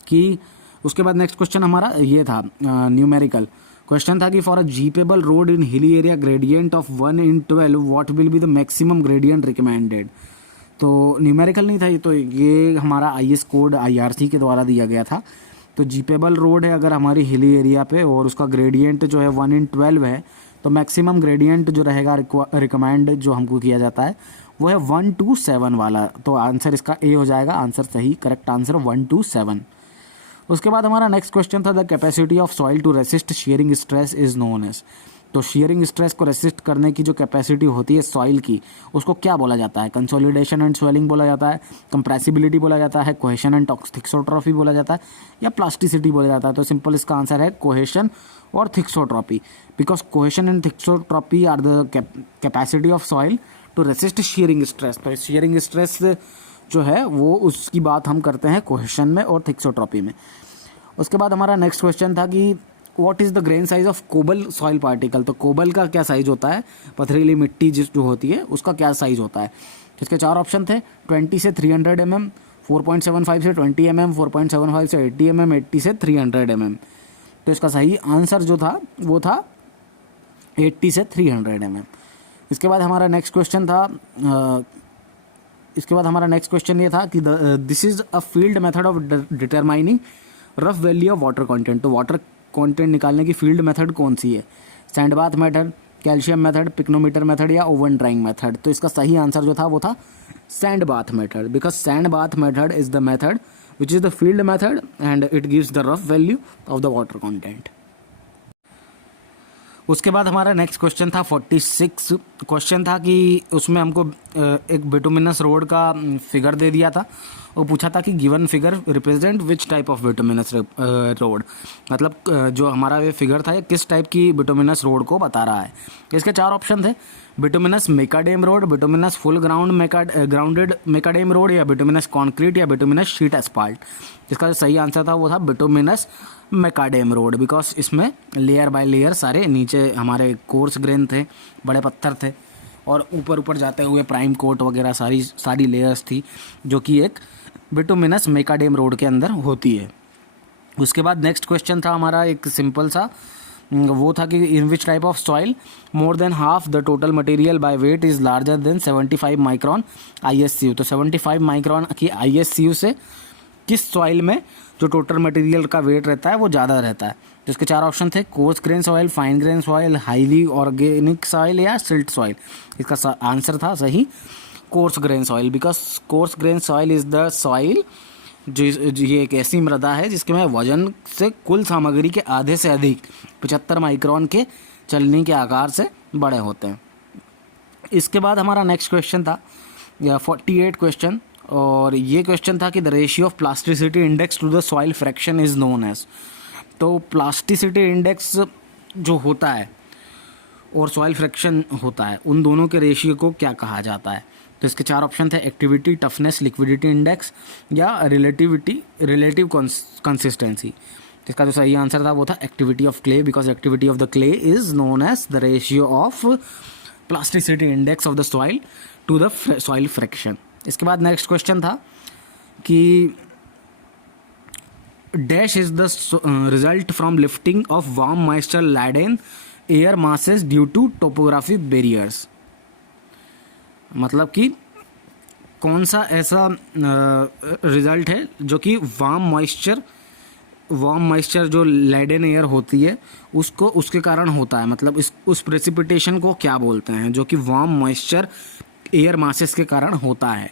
कि उसके बाद नेक्स्ट क्वेश्चन हमारा ये था न्यूमेरिकल क्वेश्चन था कि for a jeepable road in hilly area gradient of 1/12 what will be the maximum gradient recommended. तो न्यूमेरिकल नहीं था ये, तो ये हमारा IS कोड IRC के द्वारा दिया गया था। तो जीपेबल रोड है अगर हमारी हिली एरिया पे और उसका ग्रेडियंट जो है 1/12 है, तो मैक्सिमम ग्रेडियंट जो रहेगा रिकमेंड जो हमको किया जाता है वो है 1 to 7 वाला। तो आंसर इसका ए हो जाएगा, आंसर सही, करेक्ट आंसर 1 to 7। उसके बाद हमारा नेक्स्ट क्वेश्चन था the capacity of soil to resist shearing stress is known as. तो शेयरिंग स्ट्रेस को रेसिस्ट करने की जो कैपेसिटी होती है सॉइल की, उसको क्या बोला जाता है। कंसोलिडेशन एंड स्वेलिंग बोला जाता है, कंप्रेसिबिलिटी बोला जाता है, कोहेशन एंड थिक्सोट्रॉफी बोला जाता है, या प्लास्टिसिटी बोला जाता है। तो सिंपल इसका आंसर है कोहेशन और thixotropy, because cohesion and thixotropy are the capacity of soil to resist shearing stress. तो शेयरिंग स्ट्रेस जो है वो उसकी बात हम करते हैं कोहेशन में और थिक्सोट्रॉपी में। उसके बाद हमारा नेक्स्ट क्वेश्चन था कि what is the grain size of cobble soil particle. तो कोबल का क्या साइज होता है, पथरीली मिट्टी जो होती है उसका क्या साइज होता है। इसके 4 ऑप्शन थे 20 से 300 mm, 4.75 से 20 mm, 4.75 से 80 mm, 80 से 300 mm। तो इसका सही आंसर जो था वो था 80 से 300 mm। इसके बाद हमारा नेक्स्ट क्वेश्चन था ये था कि this is a field method of determining rough value of water content. तो वाटर कंटेंट निकालने की फील्ड मेथड कौन सी है, sand bath method, calcium method, pycnometer method, या ओवन ड्राइंग मेथड। तो इसका सही आंसर जो था वो था sand bath method, because sand bath method is the method which is the field method and it gives the rough value of the water content. उसके बाद हमारा नेक्स्ट क्वेश्चन था 46 क्वेश्चन था कि उसमें हमको एक बिटुमिनस रोड का फिगर दे दिया था और पूछा था कि given figure represent which type of bituminous road. मतलब जो हमारा ये फिगर था ये किस टाइप की बिटुमिनस रोड को बता रहा है। इसके 4 ऑप्शन थे bituminous macadam road, bituminous full grounded macadam road, या बिटुमिनस कॉन्क्रीट, या बिटुमिनस शीट एस्फाल्ट। इसका जो सही आंसर था वो था बिटुमिनस मेकाडेम रोड, बिकॉज इसमें लेयर बाय लेयर सारे नीचे हमारे कोर्स ग्रेन थे, बड़े पत्थर थे, और ऊपर ऊपर जाते हुए प्राइम कोट वगैरह सारी लेयर्स थी जो कि एक बिटुमिनस मेकाडेम रोड के अंदर होती है। उसके बाद नेक्स्ट क्वेश्चन था हमारा एक सिंपल सा, वो था कि in which type of soil more than half the total material by weight is larger than 75 micron ISCU। तो 75 माइक्रॉन की ISCU से किस सॉइल में जो टोटल मटेरियल का वेट रहता है वो ज़्यादा रहता है। तो इसके 4 ऑप्शन थे, coarse grain soil, fine grain soil, highly organic soil या सिल्ट सॉइल। इसका आंसर था सही coarse grain soil, because coarse grain soil is the soil जो ये एक ऐसी मृदा है जिसके में वजन से कुल सामग्री के आधे से अधिक 75 माइक्रोन के चलनी के आकार से बड़े होते हैं। इसके बाद हमारा नेक्स्ट क्वेश्चन था 48 क्वेश्चन, और ये क्वेश्चन था कि the ratio of plasticity index to the soil fraction is known as. तो प्लास्टिसिटी इंडेक्स जो होता है और सॉइल फ्रैक्शन होता है, उन दोनों के रेशियो को क्या कहा जाता है। तो इसके 4 ऑप्शन थे, एक्टिविटी, टफनेस, लिक्विडिटी इंडेक्स या रिलेटिव कंसिस्टेंसी। इसका जो सही आंसर था वो था activity of clay, because activity of the clay is known as the ratio of plasticity index of the soil to the soil fraction. इसके बाद नेक्स्ट क्वेश्चन था कि dash is the result from lifting of warm moisture laden air masses due to topography barriers. मतलब कि कौन सा ऐसा result है जो कि वार्म मॉइस्चर जो लैडन एयर होती है उसको उसके कारण होता है। मतलब उस प्रेसिपिटेशन को क्या बोलते हैं जो कि वार्म मॉइस्चर एयर मासेस के कारण होता है।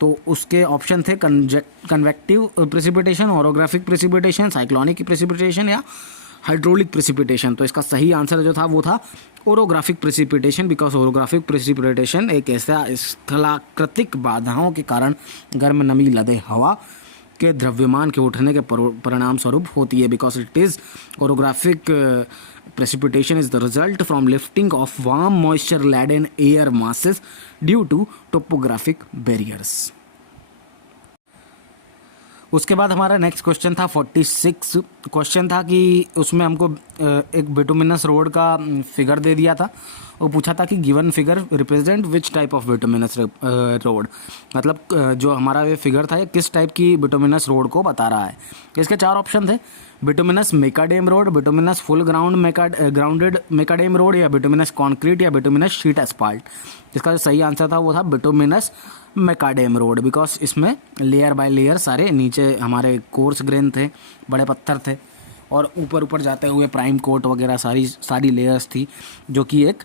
तो उसके ऑप्शन थे convective precipitation, orographic precipitation, cyclonic precipitation या हाइड्रोलिक प्रेसिपिटेशन। तो इसका सही आंसर जो था वो था orographic precipitation, because orographic precipitation एक ऐसा स्थलाकृतिक बाधाओं के कारण गर्म नमी लदे हवा के द्रव्यमान के उठने के परिणाम स्वरूप होती है। Because it is orographic precipitation is the result from lifting of warm moisture laden air masses due to topographic barriers। उसके बाद हमारा नेक्स्ट क्वेश्चन था 46 क्वेश्चन था कि उसमें हमको एक बिटुमिनस रोड का फिगर दे दिया था और पूछा था कि given figure represent which type of bituminous road. मतलब जो हमारा ये फिगर था ये किस टाइप की बिटुमिनस रोड को बता रहा है। इसके 4 ऑप्शन थे, bituminous macadam road, bituminous full grounded macadam road या बिटुमिनस कॉन्क्रीट या बिटुमिनस शीट एस्फाल्ट। इसका जो सही आंसर था वो था बिटुमिनस मेकाडेम रोड, बिकॉज इसमें लेयर बाय लेयर सारे नीचे हमारे कोर्स ग्रेन थे, बड़े पत्थर थे, और ऊपर ऊपर जाते हुए प्राइम कोट वगैरह सारी लेयर्स थी जो कि एक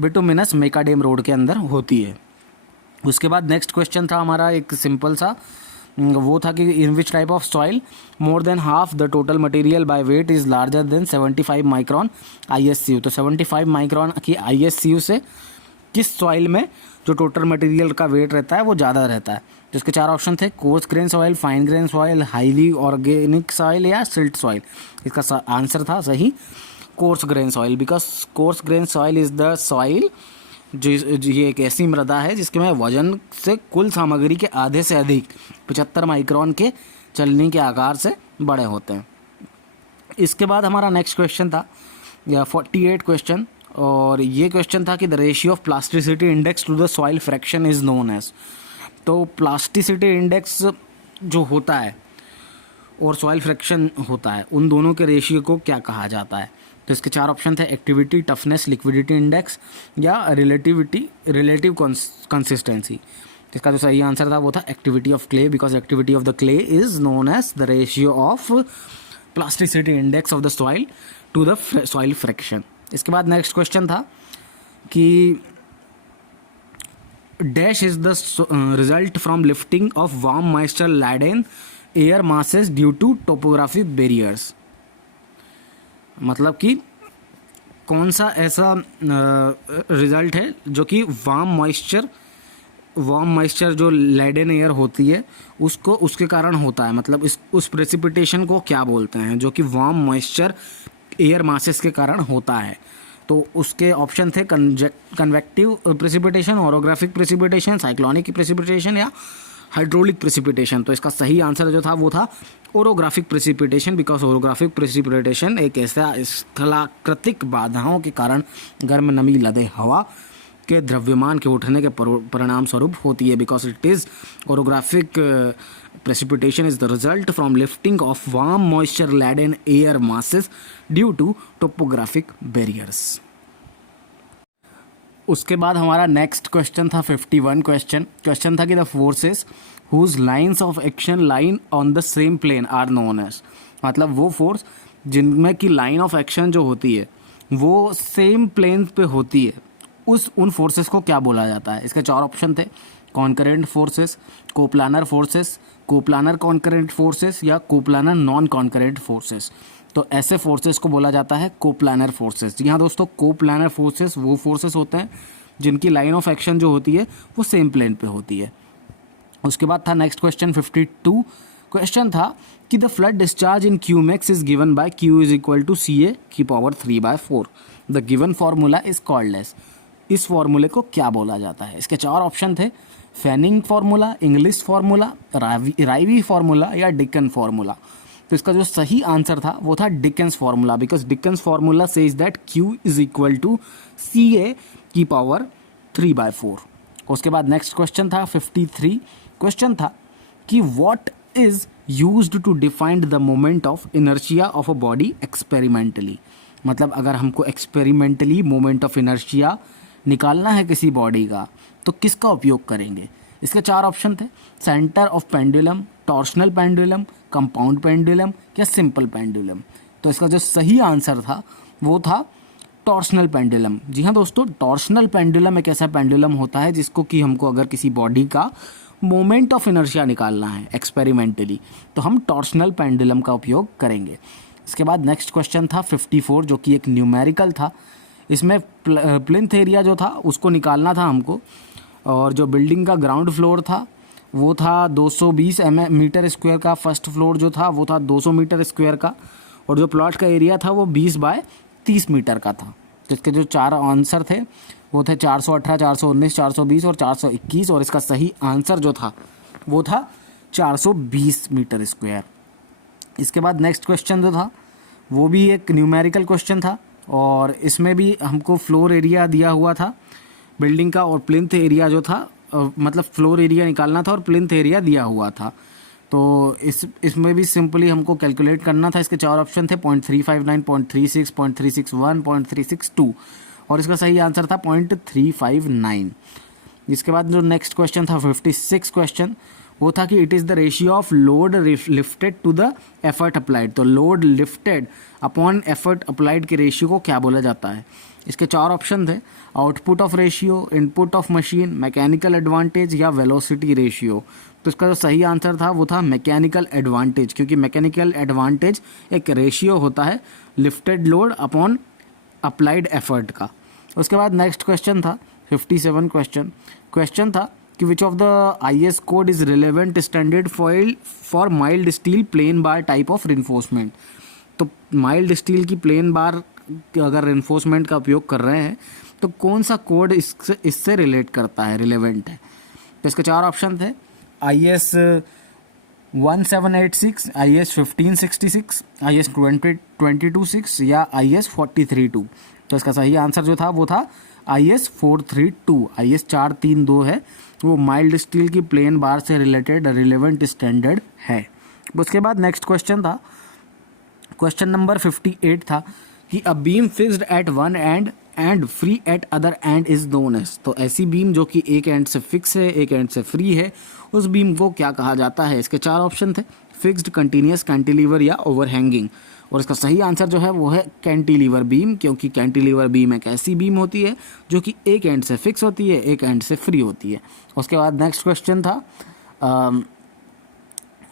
बिटुमिनस मेकाडेम रोड के अंदर होती है। उसके बाद नेक्स्ट क्वेश्चन था हमारा एक सिंपल सा, वो था कि in which type of soil more than half the total material by weight is larger than 75 micron ISCU। तो 75 माइक्रॉन की ISCU से किस सॉइल में जो टोटल मटेरियल का वेट रहता है वो ज़्यादा रहता है। तो इसके 4 ऑप्शन थे, coarse grain soil, fine grain soil, highly organic soil या सिल्ट सॉइल। इसका आंसर था सही coarse grain soil, because coarse grain soil is the soil जो ये एक ऐसी मृदा है जिसके में वजन से कुल सामग्री के आधे से अधिक 75 माइक्रोन के चलनी के आकार से बड़े होते हैं। इसके बाद हमारा नेक्स्ट क्वेश्चन था 48 क्वेश्चन, और ये क्वेश्चन था कि the ratio of plasticity index to the soil fraction is known as. तो प्लास्टिसिटी इंडेक्स जो होता है और सॉइल फ्रैक्शन होता है, उन दोनों के रेशियो को क्या कहा जाता है। तो इसके 4 ऑप्शन थे, एक्टिविटी, टफनेस, लिक्विडिटी इंडेक्स या रिलेटिव कंसिस्टेंसी। इसका जो सही आंसर था वो था activity of clay, because activity of the clay is known as the ratio of plasticity index of the soil to the soil fraction. इसके बाद नेक्स्ट क्वेश्चन था कि dash is the result from lifting of warm moisture laden air masses due to topography barriers. मतलब कि कौन सा ऐसा result है जो कि वार्म मॉइस्चर जो लैडन एयर होती है उसको उसके कारण होता है। मतलब उस प्रेसिपिटेशन को क्या बोलते हैं जो कि वार्म मॉइस्चर एयर मासेस के कारण होता है। तो उसके ऑप्शन थे convective precipitation, orographic precipitation, cyclonic precipitation या हाइड्रोलिक प्रेसिपिटेशन। तो इसका सही आंसर जो था वो था orographic precipitation, because orographic precipitation एक ऐसा स्थलाकृतिक बाधाओं के कारण गर्म नमी लदे हवा के द्रव्यमान के उठने के परिणाम स्वरूप होती है, because it is orographic precipitation is the result from lifting of warm moisture laden air masses due to topographic barriers. उसके बाद हमारा नेक्स्ट क्वेश्चन था 51 क्वेश्चन था कि the forces whose lines of action line on the same plane are known as, मतलब वो force जिनमें की लाइन ऑफ एक्शन जो होती है वो सेम प्लेन पे होती है, उन फोर्सेस को क्या बोला जाता है। इसके 4 ऑप्शन थे, concurrent forces, coplanar forces, coplanar concurrent forces या कोप्लानर नॉन कॉन्करेंट फोर्सेस। तो ऐसे फोर्सेस को बोला जाता है कोप्लानर फोर्सेस। जी हाँ दोस्तों, कोप्लानर फोर्सेस वो फोर्सेस होते हैं जिनकी लाइन ऑफ एक्शन जो होती है वो सेम प्लेन पे होती है। उसके बाद था नेक्स्ट क्वेश्चन 52 क्वेश्चन था कि the flood discharge in Q max is given by Q is equal to C A की power 3/4। The given formula is called as, इस फॉर्मूले को क्या बोला जाता है। इसके 4 ऑप्शन थे, Fanning formula, English formula, Ryves formula या डिकन फार्मूला। तो इसका जो सही आंसर था वो था Dickens formula, because Dickens formula says that Q is equal to CA की पावर 3/4। उसके बाद नेक्स्ट क्वेश्चन था 53 क्वेश्चन था कि what is used to defined the moment of inertia of a body experimentally. मतलब अगर हमको एक्सपेरिमेंटली मोमेंट ऑफ इनर्शिया निकालना है किसी बॉडी का तो किसका उपयोग करेंगे। इसके 4 ऑप्शन थे, centre of pendulum, torsional pendulum, compound pendulum या सिंपल पेंडुलम। तो इसका जो सही आंसर था वो था टॉर्शनल पेंडुलम। जी हाँ दोस्तों, टॉर्शनल पेंडुलम एक ऐसा पेंडुलम होता है जिसको कि हमको अगर किसी बॉडी का मोमेंट ऑफ इनर्शिया निकालना है एक्सपेरिमेंटली तो हम टॉर्शनल पेंडुलम का उपयोग करेंगे। इसके बाद नेक्स्ट क्वेश्चन था 54 जो कि एक न्यूमेरिकल था। इसमें प्लिंथ एरिया जो था उसको निकालना था हमको, और जो बिल्डिंग का ग्राउंड फ्लोर था वो था 220 मीटर स्क्वायर का, फर्स्ट फ्लोर जो था वो था 200 मीटर स्क्वायर का, और जो प्लॉट का एरिया था वो 20/30 मीटर का था। तो इसके जो 4 आंसर थे वो थे 418, 419, 420 और 421, और इसका सही आंसर जो था वो था 420 मीटर स्क्वायर। इसके बाद नेक्स्ट क्वेश्चन जो था वो भी एक न्यूमेरिकल क्वेश्चन था, और इसमें भी हमको फ्लोर एरिया दिया हुआ था बिल्डिंग का, और प्लिंथ एरिया जो था मतलब फ्लोर एरिया निकालना था और प्लिंथ एरिया दिया हुआ था। तो इसमें भी सिंपली हमको कैलकुलेट करना था। इसके 4 ऑप्शन थे, 0.359, 0.36, 0.361, 0.362, और इसका सही आंसर था 0.359। इसके बाद जो नेक्स्ट क्वेश्चन था 56 क्वेश्चन वो था कि it is the ratio of load lifted to the effort applied. तो load lifted upon effort applied के रेशियो को क्या बोला जाता है। इसके 4 ऑप्शन थे, output of ratio, input of machine, mechanical advantage या वेलोसिटी रेशियो। तो इसका जो सही आंसर था वो था मैकेनिकल एडवांटेज, क्योंकि मैकेनिकल एडवांटेज एक रेशियो होता है lifted load upon applied effort का। उसके बाद नेक्स्ट क्वेश्चन था 57 क्वेश्चन था कि विच of the IS code is relevant standard for mild steel plane bar type of reinforcement. तो माइल्ड स्टील की प्लेन बार अगर रिन्फोर्समेंट का उपयोग कर रहे हैं तो कौन सा कोड इससे रिलेट करता है, रिलेवेंट है। तो इसके 4 ऑप्शन थे, IS 1786, IS 1566, IS 2026 या IS 432। तो इसका सही आंसर जो था वो था IS 432। IS 432 है, वो माइल्ड स्टील की प्लेन बार से रिलेटेड रिलेवेंट स्टैंडर्ड है। उसके बाद नेक्स्ट क्वेश्चन था, क्वेश्चन नंबर 58 था कि a beam fixed at one end free at other end is known as. तो ऐसी बीम जो कि एक एंड से फिक्स है एक एंड से फ्री है उस बीम को क्या कहा जाता है। इसके 4 ऑप्शन थे, फिक्स्ड, कंटिन्यूस, कैंटिलीवर या ओवरहैंगिंग, और इसका सही आंसर जो है वो है कैंटिलीवर बीम, क्योंकि कैंटिलीवर बीम एक ऐसी बीम होती है जो कि एक एंड से फिक्स होती है एक एंड से फ्री होती है। उसके बाद नेक्स्ट क्वेश्चन था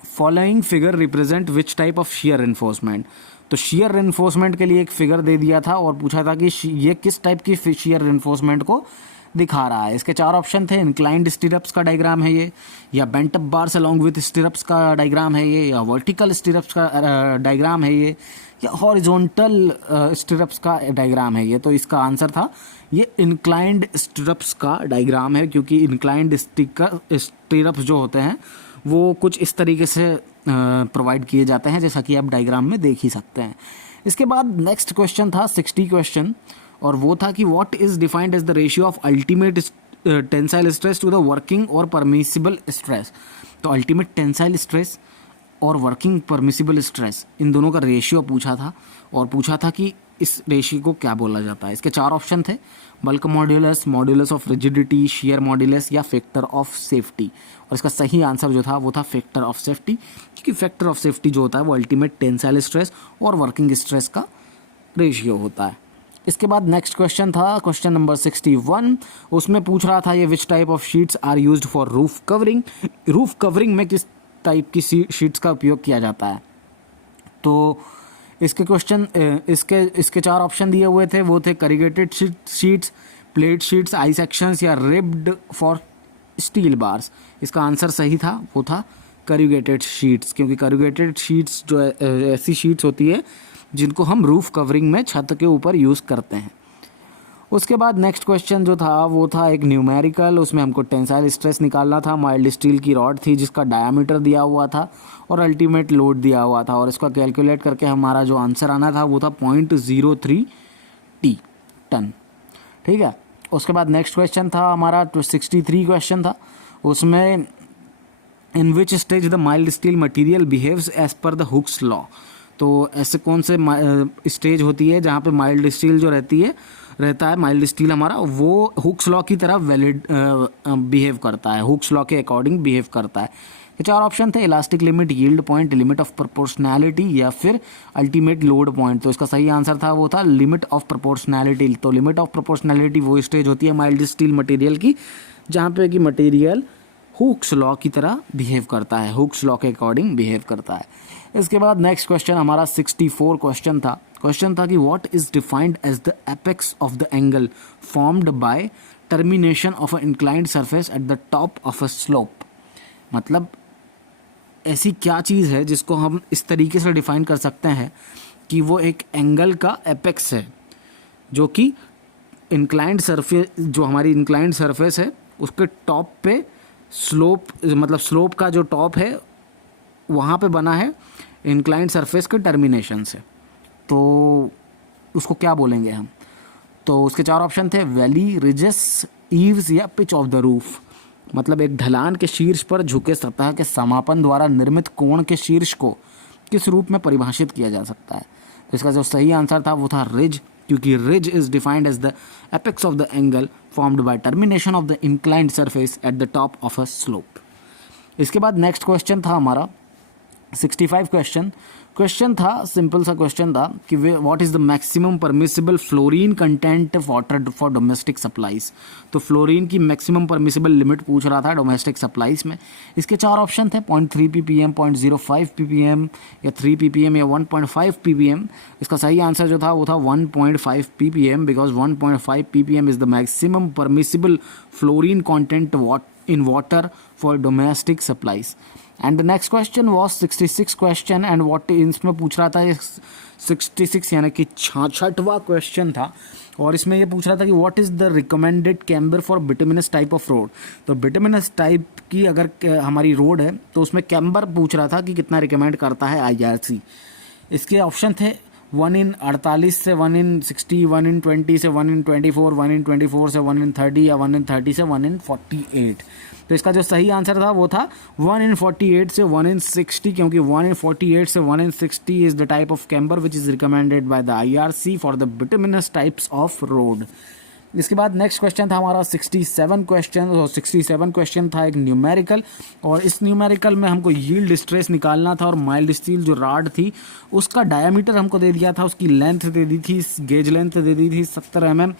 following figure represent which type of shear enforcement. तो शियर इन्फोर्समेंट के लिए एक फिगर दे दिया था और पूछा था कि ये किस टाइप की शियर इन्फोर्समेंट को दिखा रहा है। इसके 4 ऑप्शन थे, इंक्लाइंड स्टिरप्स का डायग्राम है ये, या bent up bars along with stirrups का डायग्राम है ये, या वर्टिकल स्टिरप्स का डायग्राम है ये, या हॉरिजॉन्टल स्टिरप्स का डायग्राम है ये। तो इसका आंसर था ये इंक्लाइंड स्टिरप्स का डायग्राम है, क्योंकि इंक्लाइंड स्टिरप्स जो होते हैं वो कुछ इस तरीके से प्रोवाइड किए जाते हैं, जैसा कि आप डायग्राम में देख ही सकते हैं। इसके बाद नेक्स्ट क्वेश्चन था 60 क्वेश्चन, और वो था कि what is defined as the ratio of ultimate tensile stress to the working और परमिसिबल स्ट्रेस। तो अल्टीमेट टेंसाइल स्ट्रेस और वर्किंग परमिसिबल स्ट्रेस, इन दोनों का रेशियो पूछा था, और पूछा था कि इस रेशियो को क्या बोला जाता है। इसके 4 ऑप्शन थे, bulk modulus, modulus of rigidity, shear modulus या फैक्टर ऑफ सेफ्टी। और इसका सही आंसर जो था वो था फैक्टर ऑफ सेफ्टी, क्योंकि फैक्टर ऑफ सेफ्टी जो होता है वो अल्टीमेट टेंसाइल स्ट्रेस और वर्किंग स्ट्रेस का रेशियो होता है। इसके बाद नेक्स्ट क्वेश्चन था क्वेश्चन नंबर 61। उसमें पूछ रहा था ये which type of sheets are used for roof covering. Roof covering में किस टाइप की शीट्स का उपयोग किया जाता है। तो इसके क्वेश्चन इसके 4 ऑप्शन दिए हुए थे, वो थे करीगेटेड शीट्स, प्लेट शीट्स, आई सेक्शंस या रिब्ड फॉर स्टील बार्स। इसका आंसर सही था, वो था करीगेटेड शीट्स, क्योंकि करीगेटेड शीट्स जो ऐसी शीट्स होती है जिनको हम रूफ कवरिंग में छत के ऊपर यूज़ करते हैं। उसके बाद नेक्स्ट क्वेश्चन जो था वो था एक न्यूमेरिकल, उसमें हमको टेंसाइल स्ट्रेस निकालना था। माइल्ड स्टील की रॉड थी जिसका डायामीटर दिया हुआ था और अल्टीमेट लोड दिया हुआ था, और इसका कैलकुलेट करके हमारा जो आंसर आना था वो था 0.03 टन। ठीक है। उसके बाद नेक्स्ट क्वेश्चन था हमारा 63 क्वेश्चन था, उसमें in which stage the mild steel material behaves as per the Hooke's law. तो ऐसे कौन से स्टेज होती है जहाँ पे माइल्ड स्टील जो रहता है माइल्ड स्टील हमारा, वो हुक्स लॉ की तरह वैलिड बिहेव करता है, हुक्स लॉ के अकॉर्डिंग बिहेव करता है। ये 4 ऑप्शन थे, elastic limit, yield point, limit of proportionality या फिर अल्टीमेट लोड पॉइंट। तो इसका सही आंसर था वो था लिमिट ऑफ प्रोपोर्शनैलिटी। तो लिमिट ऑफ प्रोपोर्शनैलिटी वो स्टेज होती है माइल्ड स्टील मटेरियल की जहाँ पे कि मटेरियल हुक्स लॉ की तरह बिहेव करता है, हुक्स लॉ के अकॉर्डिंग बिहेव करता है। इसके बाद नेक्स्ट क्वेश्चन हमारा 64 क्वेश्चन था कि what is defined as the apex of the angle formed by termination of a inclined surface at the top of a slope. मतलब ऐसी क्या चीज़ है जिसको हम इस तरीके से डिफाइन कर सकते हैं कि वो एक एंगल का एपेक्स है, जो कि इंक्लाइंड सरफेस, जो हमारी इंक्लाइंड सरफेस है उसके टॉप पे स्लोप, मतलब स्लोप का जो टॉप है वहाँ पे बना है इंक्लाइंड सरफेस के टर्मिनेशन से। तो उसको क्या बोलेंगे हम। तो उसके 4 ऑप्शन थे, वैली, रिजेस, ईव्स या पिच ऑफ द रूफ। मतलब एक ढलान के शीर्ष पर झुके सतह के समापन द्वारा निर्मित कोण के शीर्ष को किस रूप में परिभाषित किया जा सकता है। तो इसका जो सही आंसर था वो था रिज, क्योंकि ridge is defined as the apex of the angle formed by termination of the inclined surface at the top of a slope. इसके बाद नेक्स्ट क्वेश्चन था हमारा 65 क्वेश्चन था, सिंपल सा क्वेश्चन था कि what is the maximum permissible fluorine content water for domestic supplies. तो fluorine की मैक्सिमम परमिसिबल लिमिट पूछ रहा था डोमेस्टिक सप्लाईज में। इसके 4 ऑप्शन थे, 0.3 ppm, 0.05 ppm या 3 ppm या 1.5 ppm। इसका सही आंसर जो था वो था 1.5 ppm, because 1.5 ppm is the maximum permissible fluorine content in water for domestic supplies. And the next question was 66 question, and what इसमें पूछ रहा था 66 यानी कि 66वां क्वेश्चन था, और इसमें ये पूछ रहा था कि what is the recommended camber for bituminous type of road. तो बिटुमिनस टाइप की अगर हमारी रोड है तो उसमें कैम्बर पूछ रहा था कि कितना रिकमेंड करता है IRC। इसके ऑप्शन थे 1 in 48 से 1 in 60, 1 in 20 से 1 in 24, 1 in 24 से 1 in 30 या 1 in 30 से 1 in 48। तो इसका जो सही आंसर था वो था 1 in 48 से 1 in 60, क्योंकि 1 in 48 से 1 in 60 is the type of camber which is recommended by the IRC for the bituminous types of road. इसके बाद नेक्स्ट क्वेश्चन था हमारा 67 क्वेश्चन, और 67 क्वेश्चन था एक न्यूमेरिकल, और इस न्यूमेरिकल में हमको यील्ड स्ट्रेस निकालना था, और माइल्ड स्टील जो रॉड थी उसका डायमीटर हमको दे दिया था, उसकी लेंथ दे दी थी, गेज लेंथ दे दी थी 70 mm।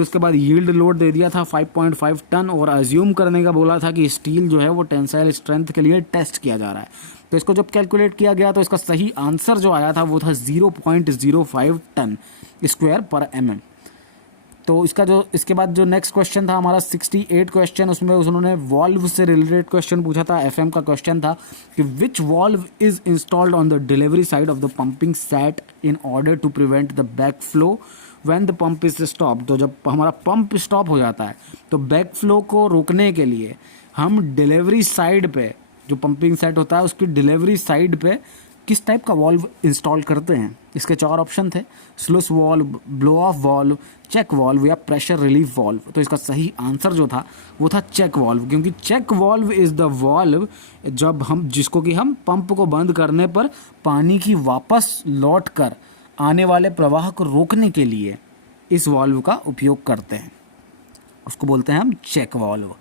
उसके बाद यील्ड लोड दे दिया था 5.5 टन, और अज्यूम करने का बोला था कि स्टील जो है वो टेंसाइल स्ट्रेंथ के लिए टेस्ट किया जा रहा है। तो इसको जब कैलकुलेट किया गया तो इसका सही आंसर जो आया था वो था 0.05 टन स्क्वायर पर mm। तो इसके बाद जो नेक्स्ट क्वेश्चन था हमारा 68 क्वेश्चन, उसमें उन्होंने वॉल्व से रिलेटेड क्वेश्चन पूछा था। FM का क्वेश्चन था कि which valve is installed on the delivery side of the pumping set in order to prevent the back flow when the pump is stop. तो जब हमारा पंप स्टॉप हो जाता है तो बैक फ्लो को रोकने के लिए हम डिलीवरी साइड पे, जो पंपिंग सेट होता है उसकी डिलीवरी साइड पे किस टाइप का वॉल्व इंस्टॉल करते हैं? इसके 4 ऑप्शन थे, sluice valve, blow off valve, check valve या प्रेशर रिलीफ वॉल्व। तो इसका सही आंसर जो था वो था चेक वॉल्व, क्योंकि check valve is the valve जब हम जिसको कि हम पंप को बंद करने पर पानी की वापस लौट कर आने वाले प्रवाह को रोकने के लिए इस वॉल्व का उपयोग करते हैं, उसको बोलते हैं हम चेक वॉल्व।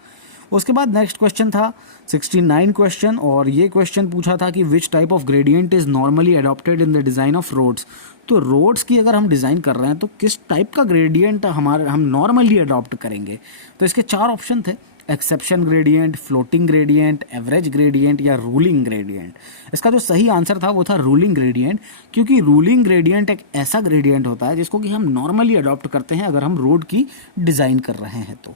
उसके बाद नेक्स्ट क्वेश्चन था 69 क्वेश्चन, और ये क्वेश्चन पूछा था कि which type of gradient is normally adopted in the design of roads. तो रोड्स की अगर हम डिज़ाइन कर रहे हैं तो किस टाइप का ग्रेडियंट हम नॉर्मली अडॉप्ट करेंगे? तो इसके 4 ऑप्शन थे, exception gradient, floating gradient, average gradient या रूलिंग ग्रेडियंट। इसका जो सही आंसर था वो था रूलिंग ग्रेडियंट, क्योंकि रूलिंग ग्रेडियंट एक ऐसा ग्रेडियंट होता है जिसको कि हम नॉर्मली अडॉप्ट करते हैं अगर हम रोड की डिज़ाइन कर रहे हैं तो।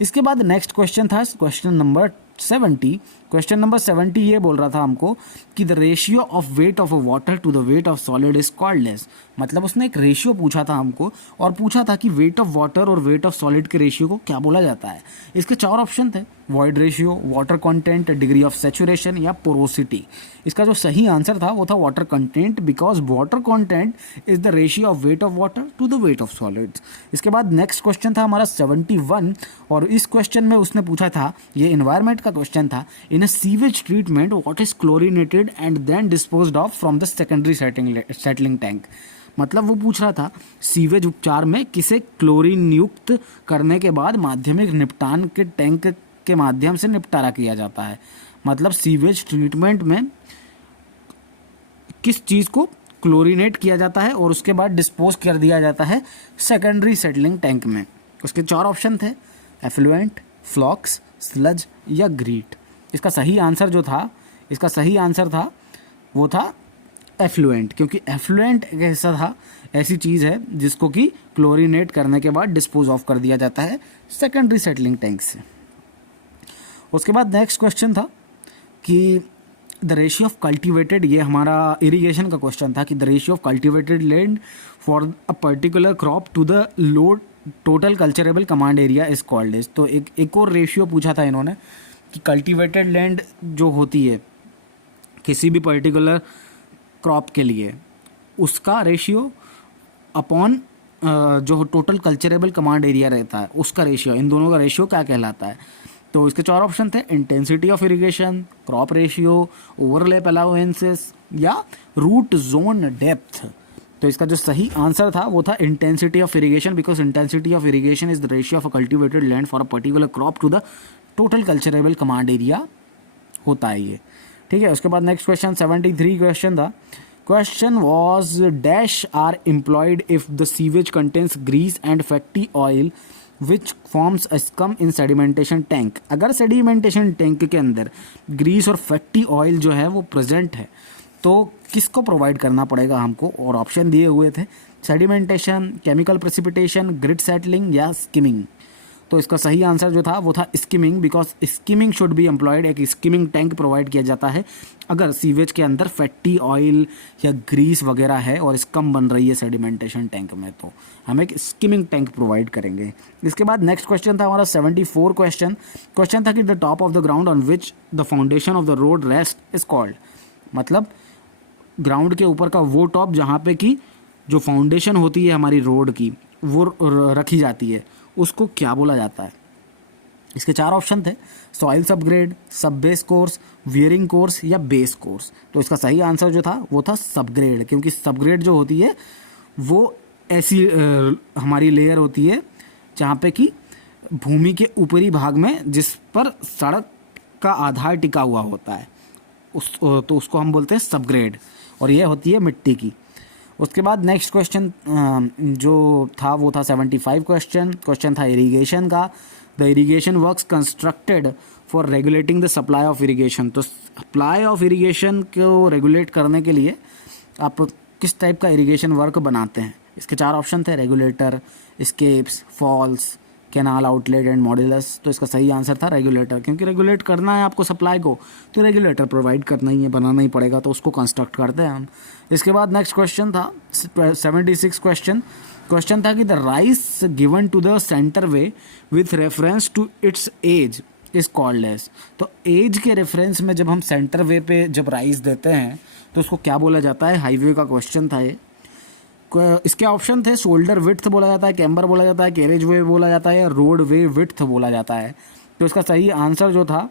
इसके बाद नेक्स्ट क्वेश्चन था क्वेश्चन नंबर 70। क्वेश्चन नंबर 70 ये बोल रहा था हमको कि the ratio of weight of a water to the weight of solid is called as. मतलब उसने एक रेशियो पूछा था हमको और पूछा था कि वेट ऑफ वाटर और वेट ऑफ सॉलिड के रेशियो को क्या बोला जाता है। इसके 4 ऑप्शन थे, void ratio, water content, degree of saturation या पोरोसिटी। इसका जो सही आंसर था वो था water content, because water content is the ratio of weight of water to the weight of solids. इसके बाद नेक्स्ट क्वेश्चन था हमारा 71, और इस क्वेश्चन में उसने पूछा था, ये एनवायरमेंट का क्वेश्चन था, in a sewage treatment what is chlorinated and then disposed of from the secondary settling tank. मतलब वो पूछ रहा था सीवेज उपचार में किसे क्लोरीन युक्त करने के बाद माध्यमिक निपटान के टैंक के माध्यम से निपटारा किया जाता है। मतलब सीवेज ट्रीटमेंट में किस चीज़ को क्लोरीनेट किया जाता है और उसके बाद डिस्पोज कर दिया जाता है सेकेंडरी सेटलिंग टैंक में। उसके 4 ऑप्शन थे, एफ्लुएंट, फ्लॉक्स, स्लज या ग्रीट। इसका सही आंसर जो था, इसका सही आंसर था वो था एफ्लुएंट, क्योंकि एफ्लुएंट एक ऐसा था, ऐसी चीज़ है जिसको कि क्लोरीनेट करने के बाद डिस्पोज ऑफ कर दिया जाता है सेकेंडरी सेटलिंग टैंक से। उसके बाद नेक्स्ट क्वेश्चन था कि द रेशियो ऑफ कल्टिवेटेड, ये हमारा इरिगेशन का क्वेश्चन था कि the ratio of cultivated land for a particular crop to the load total culturable command area is called is. तो एक और रेशियो पूछा था इन्होंने कि कल्टिवेटेड लैंड जो होती है किसी भी पर्टिकुलर क्रॉप के लिए, उसका रेशियो अपॉन जो टोटल कल्चरेबल कमांड एरिया रहता है उसका रेशियो, इन दोनों का रेशियो क्या कहलाता है? तो इसके 4 ऑप्शन थे, intensity of irrigation, crop ratio, overlap allowances या रूट जोन डेप्थ। तो इसका जो सही आंसर था वो था intensity of irrigation, because intensity of irrigation is the ratio of a cultivated land for a particular crop to the total culturable command area होता है ये। ठीक है, उसके बाद नेक्स्ट क्वेश्चन 73 क्वेश्चन था। Question was dash are employed if the sewage contains grease and fatty oil which forms a scum in sedimentation tank. अगर sedimentation tank के अंदर ग्रीस और फैटी ऑयल जो है वो प्रेजेंट है तो किसको प्रोवाइड करना पड़ेगा हमको? और ऑप्शन दिए हुए थे, sedimentation, chemical precipitation, grid settling या स्किमिंग। तो इसका सही आंसर जो था वो था skimming, because skimming should be employed. एक स्किमिंग टैंक प्रोवाइड किया जाता है अगर सीवेज के अंदर फैटी ऑयल या ग्रीस वगैरह है और स्कम बन रही है सेडिमेंटेशन टैंक में, तो हम एक स्किमिंग टैंक प्रोवाइड करेंगे। इसके बाद नेक्स्ट क्वेश्चन था हमारा 74 क्वेश्चन था कि the top of the ground on which the foundation of the road rest is called. मतलब ग्राउंड के ऊपर का वो टॉप जहाँ पे कि जो फाउंडेशन होती है हमारी रोड की वो रखी जाती है, उसको क्या बोला जाता है? इसके 4 ऑप्शन थे, सॉइल सबग्रेड, सब बेस कोर्स, वियरिंग कोर्स या बेस कोर्स। तो इसका सही आंसर जो था वो था सबग्रेड, क्योंकि सबग्रेड जो होती है वो ऐसी हमारी लेयर होती है जहाँ पे कि भूमि के ऊपरी भाग में जिस पर सड़क का आधार टिका हुआ होता है तो उसको हम बोलते हैं सबग्रेड, और ये होती है मिट्टी की। उसके बाद नेक्स्ट क्वेश्चन जो था वो था 75 क्वेश्चन था इरिगेशन का। The irrigation works constructed for regulating the supply of irrigation. तो सप्लाई ऑफ इरिगेशन को रेगुलेट करने के लिए आप किस टाइप का इरिगेशन वर्क बनाते हैं? इसके 4 ऑप्शन थे, regulator, escapes, falls, canal outlet and modulus. तो इसका सही आंसर था रेगुलेटर, क्योंकि रेगुलेट करना है आपको सप्लाई को तो रेगुलेटर प्रोवाइड करना ही है, बनाना ही पड़ेगा, तो उसको कंस्ट्रक्ट करते हैं हम। इसके बाद नेक्स्ट क्वेश्चन था 76 क्वेश्चन था कि the rise given to the centre way with reference to its edge is called as. तो एज के रेफरेंस में जब हम सेंटर वे पे जब राइज देते हैं तो उसको क्या बोला जाता है? हाईवे का क्वेश्चन था ये। इसके ऑप्शन थे शोल्डर विड्थ बोला जाता है, कैम्बर बोला जाता है, कैरेज वे बोला जाता है, या रोड वे विड्थ बोला जाता है। तो इसका सही आंसर जो था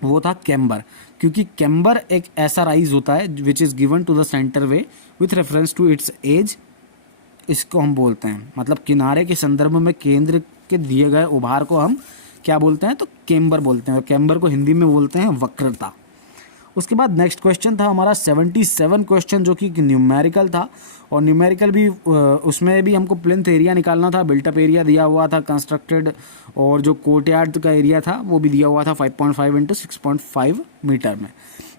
वो था कैम्बर, क्योंकि कैम्बर एक ऐसा राइज होता है which is given to the centre way with reference to its edge. इसको हम बोलते हैं, मतलब किनारे के संदर्भ में केंद्र के दिए गए उभार को हम क्या बोलते हैं? तो कैम्बर बोलते हैं, और कैम्बर को हिंदी में बोलते हैं वक्रता। उसके बाद नेक्स्ट क्वेश्चन था हमारा 77 क्वेश्चन, जो कि न्यूमेरिकल था, और न्यूमेरिकल भी उसमें भी हमको प्लिंथ एरिया निकालना था, बिल्टअप एरिया दिया हुआ था कंस्ट्रक्टेड, और जो कोर्टयार्ड का एरिया था वो भी दिया हुआ था 5.5 इंटू 6.5 मीटर में।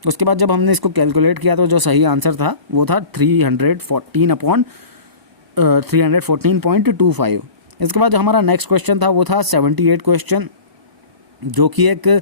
उसके बाद जब हमने इसको कैलकुलेट किया तो जो सही आंसर था वो था 314.25। इसके बाद जो हमारा नेक्स्ट क्वेश्चन था वो था 78 क्वेश्चन, जो कि एक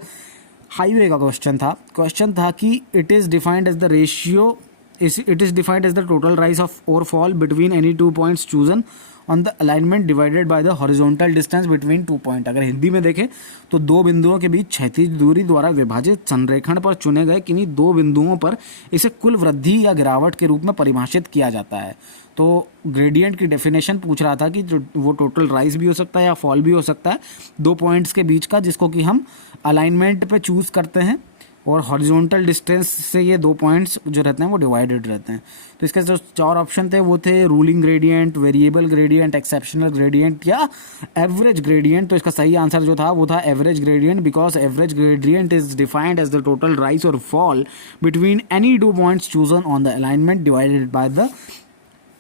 हाईवे का क्वेश्चन था। क्वेश्चन था कि it is defined as the ratio, it is defined as the total rise of और fall between any 2 points chosen on the alignment divided by the horizontal distance between 2 point. अगर हिंदी में देखें तो दो बिंदुओं के बीच क्षैतिज दूरी द्वारा विभाजित संरेखण पर चुने गए किन्हीं दो बिंदुओं पर इसे कुल वृद्धि या गिरावट के रूप में परिभाषित किया जाता है। तो ग्रेडियंट की डेफिनेशन पूछ रहा था कि जो वो टोटल राइज भी हो सकता है या फॉल भी हो सकता है 2 पॉइंट्स के बीच का, जिसको कि हम अलाइनमेंट पे चूज़ करते हैं, और हॉरिजॉन्टल डिस्टेंस से ये 2 पॉइंट्स जो रहते हैं वो डिवाइडेड रहते हैं। तो इसके जो 4 ऑप्शन थे वो थे ruling gradient, variable gradient, exceptional gradient या एवरेज ग्रेडियंट। तो इसका सही आंसर जो था वो था average gradient, because average gradient is defined as the total rise और fall between any 2 points chosen on the alignment divided by the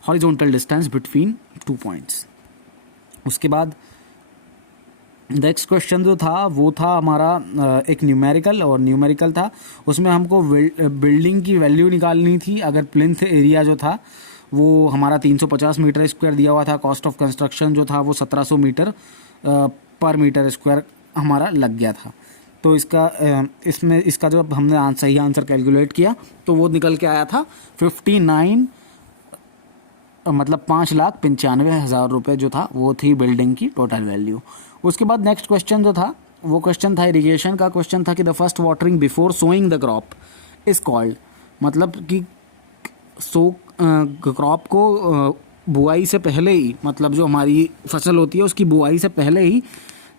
horizontal distance between 2 points. उसके बाद नेक्स्ट क्वेश्चन जो था वो था हमारा एक न्यूमेरिकल, और न्यूमेरिकल था उसमें हमको बिल्डिंग की वैल्यू निकालनी थी। अगर प्लिंथ एरिया जो था वो हमारा 350 मीटर स्क्वायर दिया हुआ था, कॉस्ट ऑफ कंस्ट्रक्शन जो था वो 1700 मीटर पर मीटर स्क्वायर हमारा लग गया था। तो इसमें इसका जो हमने सही आंसर कैलकुलेट किया तो वो निकल के आया था 5,95,000 रुपये जो था वो थी बिल्डिंग की टोटल वैल्यू। उसके बाद नेक्स्ट क्वेश्चन जो था वो क्वेश्चन था इरिगेशन का। क्वेश्चन था कि the first watering before sowing the crop is called, मतलब कि क्रॉप को बुआई से पहले ही, मतलब जो हमारी फसल होती है उसकी बुआई से पहले ही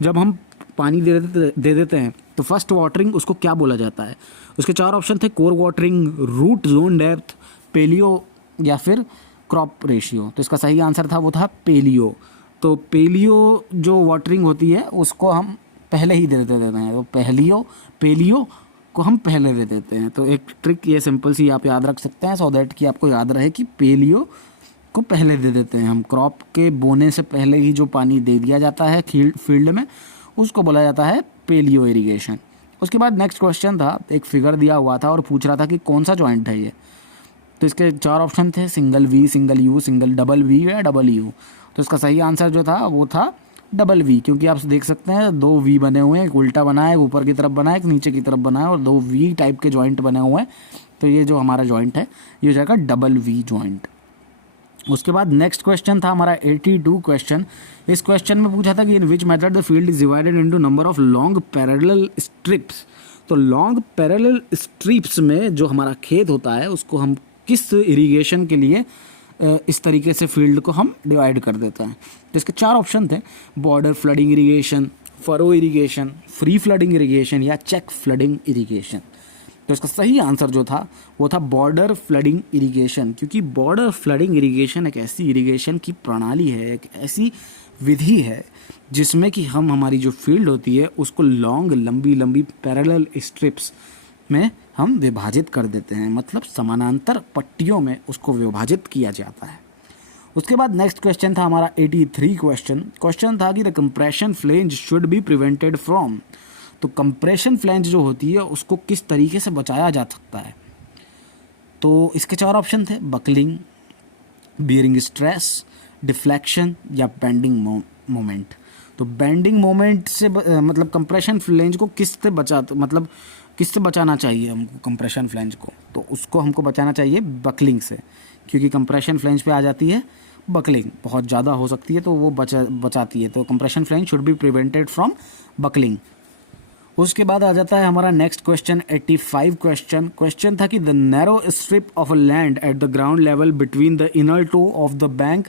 जब हम पानी दे देते हैं तो फर्स्ट वाटरिंग उसको क्या बोला जाता है? उसके 4 ऑप्शन थे core watering, root zone depth, paleo या फिर क्रॉप रेशियो। तो इसका सही आंसर था वो था पेलियो। तो पेलियो जो वाटरिंग होती है उसको हम पहले ही दे देते हैं, तो पेलियो को हम पहले दे देते हैं। तो एक ट्रिक ये सिंपल सी आप याद रख सकते हैं, सो दैट कि आपको याद रहे कि पेलियो को पहले दे देते हैं हम। क्रॉप के बोने से पहले ही जो पानी दे दिया जाता है फील्ड में उसको बोला जाता है पेलियो इरिगेशन। उसके बाद नेक्स्ट क्वेश्चन था, एक फिगर दिया हुआ था और पूछ रहा था कि कौन सा जॉइंट है ये। तो इसके 4 ऑप्शन थे single V, single U, single double V या डबल यू। तो इसका सही आंसर जो था वो था डबल वी, क्योंकि आप देख सकते हैं 2 वी बने हुए हैं, एक उल्टा बना है, ऊपर की तरफ बना है, एक नीचे की तरफ बना है, और 2 वी टाइप के जॉइंट बने हुए हैं। तो ये जो हमारा जॉइंट है ये हो जाएगा डबल वी जॉइंट। उसके बाद नेक्स्ट क्वेश्चन था हमारा 82 क्वेश्चन। इस क्वेश्चन में पूछा था कि in which method the field is divided into number of long parallel strips. तो लॉन्ग पैरेलल स्ट्रिप्स में जो हमारा खेत होता है उसको हम किस इरिगेशन के लिए इस तरीके से फील्ड को हम डिवाइड कर देते हैं। तो इसके 4 ऑप्शन थे border flooding irrigation, furrow irrigation, free flooding irrigation या चेक फ्लडिंग इरिगेशन। तो इसका सही आंसर जो था वो था बॉर्डर फ्लडिंग इरिगेशन, क्योंकि बॉर्डर फ्लडिंग इरिगेशन एक ऐसी इरिगेशन की प्रणाली है, एक ऐसी विधि है जिसमें कि हम हमारी जो फील्ड होती है उसको लॉन्ग लंबी पैरेलल स्ट्रिप्स में हम विभाजित कर देते हैं, मतलब समानांतर पट्टियों में उसको विभाजित किया जाता है। उसके बाद नेक्स्ट क्वेश्चन था हमारा 83 क्वेश्चन था कि the compression flange should be prevented from. तो कंप्रेशन फ्लेंज जो होती है उसको किस तरीके से बचाया जा सकता है? तो इसके 4 ऑप्शन थे बकलिंग, बियरिंग स्ट्रेस, डिफ्लेक्शन या बेंडिंग मोमेंट। तो बेंडिंग मोमेंट से मतलब कंप्रेशन फ्लेंज को किससे बचाना चाहिए हमको कंप्रेशन फ्लेंज को? तो उसको हमको बचाना चाहिए बकलिंग से, क्योंकि कंप्रेशन फ्लेंज पे आ जाती है बकलिंग, बहुत ज़्यादा हो सकती है तो वो बचाती है। तो compression flange should be prevented from buckling. उसके बाद आ जाता है हमारा नेक्स्ट क्वेश्चन 85 क्वेश्चन था कि the narrow strip of land at the ground level between the inner toe of the bank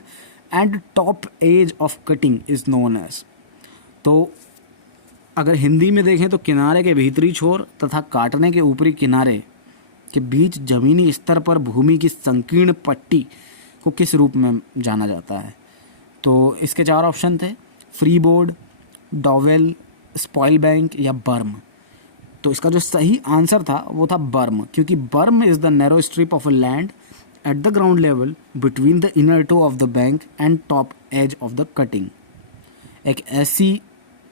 and top edge of cutting is known as. तो अगर हिंदी में देखें तो किनारे के भीतरी छोर तथा काटने के ऊपरी किनारे के बीच जमीनी स्तर पर भूमि की संकीर्ण पट्टी को किस रूप में जाना जाता है। तो इसके 4 ऑप्शन थे, free board, dowel, spoil bank या बर्म। तो इसका जो सही आंसर था वो था बर्म, क्योंकि berm is the narrow strip of a land at the ground level between the inner toe of the bank and top edge of the cutting. एक ऐसी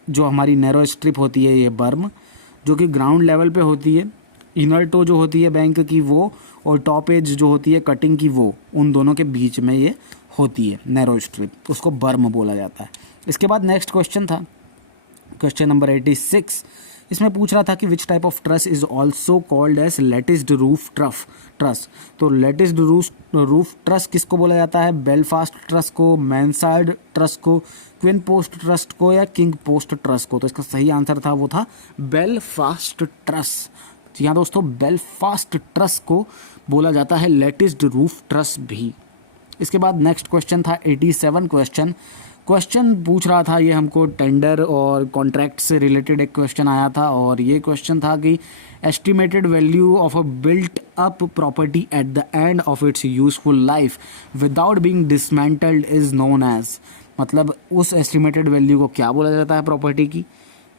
जो हमारी नैरो स्ट्रिप होती है ये बर्म, जो कि ग्राउंड लेवल पे होती है, इनर टो जो होती है बैंक की वो, और टॉप एज जो होती है कटिंग की वो, उन दोनों के बीच में ये होती है नैरो स्ट्रिप, उसको बर्म बोला जाता है। इसके बाद नेक्स्ट क्वेश्चन था क्वेश्चन नंबर 86। इसमें पूछ रहा था कि which type of truss is also called as latticed roof truss. तो लेटिस्ड रूफ ट्रस किसको बोला जाता है? बेलफास्ट ट्रस को, मैनसार्ड ट्रस को, क्वीन पोस्ट ट्रस को या किंग पोस्ट ट्रस को। तो इसका सही आंसर था वो था बेलफास्ट ट्रस। जी हाँ दोस्तों, बेलफास्ट ट्रस को बोला जाता है लेटिस्ड रूफ ट्रस भी। इसके बाद नेक्स्ट क्वेश्चन था 87 क्वेश्चन पूछ रहा था ये हमको टेंडर और कॉन्ट्रैक्ट से रिलेटेड एक क्वेश्चन आया था, और ये क्वेश्चन था कि estimated value of a built up property at the end of its useful life without being dismantled is known as. मतलब उस एस्टिमेटेड वैल्यू को क्या बोला जाता है प्रॉपर्टी की,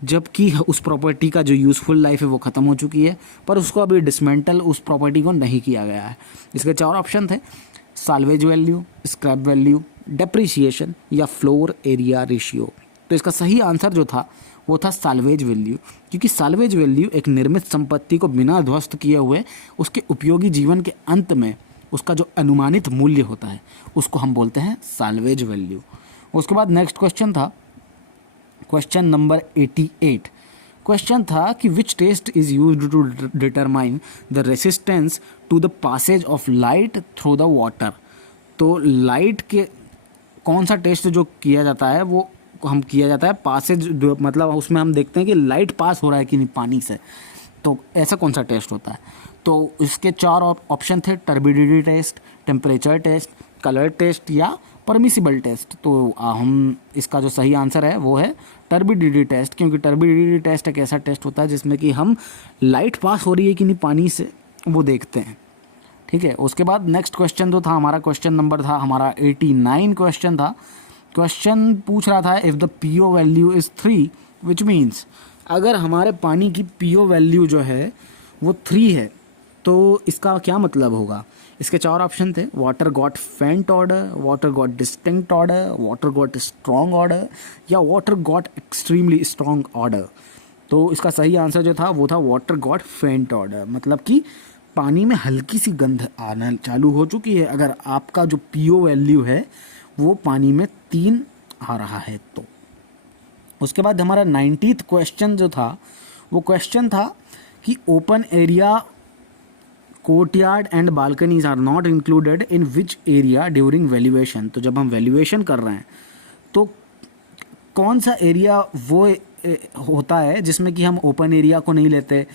जबकि उस प्रॉपर्टी का जो यूज़फुल लाइफ है वो ख़त्म हो चुकी है, पर उसको अभी डिसमेंटल उस प्रॉपर्टी को नहीं किया गया है। इसके 4 ऑप्शन थे, salvage value, scrap value, depreciation या फ्लोर एरिया रेशियो। तो इसका सही आंसर जो था वो था साल्वेज वैल्यू, क्योंकि साल्वेज वैल्यू एक निर्मित संपत्ति को बिना ध्वस्त किए हुए उसके उपयोगी जीवन के अंत में उसका जो अनुमानित मूल्य होता है उसको हम बोलते हैं साल्वेज वैल्यू। उसके बाद नेक्स्ट क्वेश्चन था क्वेश्चन नंबर 88। क्वेश्चन था कि which test is used to determine the resistance to the passage of light through the water. तो लाइट के कौन सा टेस्ट जो किया जाता है वो हम किया जाता है पासेज, मतलब उसमें हम देखते हैं कि लाइट पास हो रहा है कि नहीं पानी से। तो ऐसा कौन सा टेस्ट होता है? तो इसके 4 ऑप्शन थे, turbidity test, temperature test, colour test या परमिसिबल टेस्ट। तो हम इसका जो सही आंसर है वो है टर्बिडिटी टेस्ट, क्योंकि टर्बिडिटी टेस्ट एक ऐसा टेस्ट होता है जिसमें कि हम लाइट पास हो रही है कि नहीं पानी से वो देखते हैं। ठीक है, उसके बाद नेक्स्ट क्वेश्चन जो था हमारा क्वेश्चन नंबर था हमारा 89 क्वेश्चन था। क्वेश्चन पूछ रहा था if the PO value is 3 which means, अगर हमारे पानी की पीओ वैल्यू जो है वो 3 है तो इसका क्या मतलब होगा। इसके 4 ऑप्शन थे, water got faint odour, water got distinct odour, water got strong odour या water got extremely strong odour. तो इसका सही आंसर जो था वो था वाटर गॉट फेंट ऑर्डर, मतलब कि पानी में हल्की सी गंध आना चालू हो चुकी है अगर आपका जो पीओ वैल्यू है वो पानी में 3 आ रहा है तो। उसके बाद हमारा 90th क्वेश्चन जो था वो क्वेश्चन था कि open area, courtyard and balconies are not included in which area during valuation. तो जब हम वैल्यूएशन कर रहे हैं तो कौन सा एरिया वो होता है जिसमें कि हम ओपन एरिया को नहीं लेते,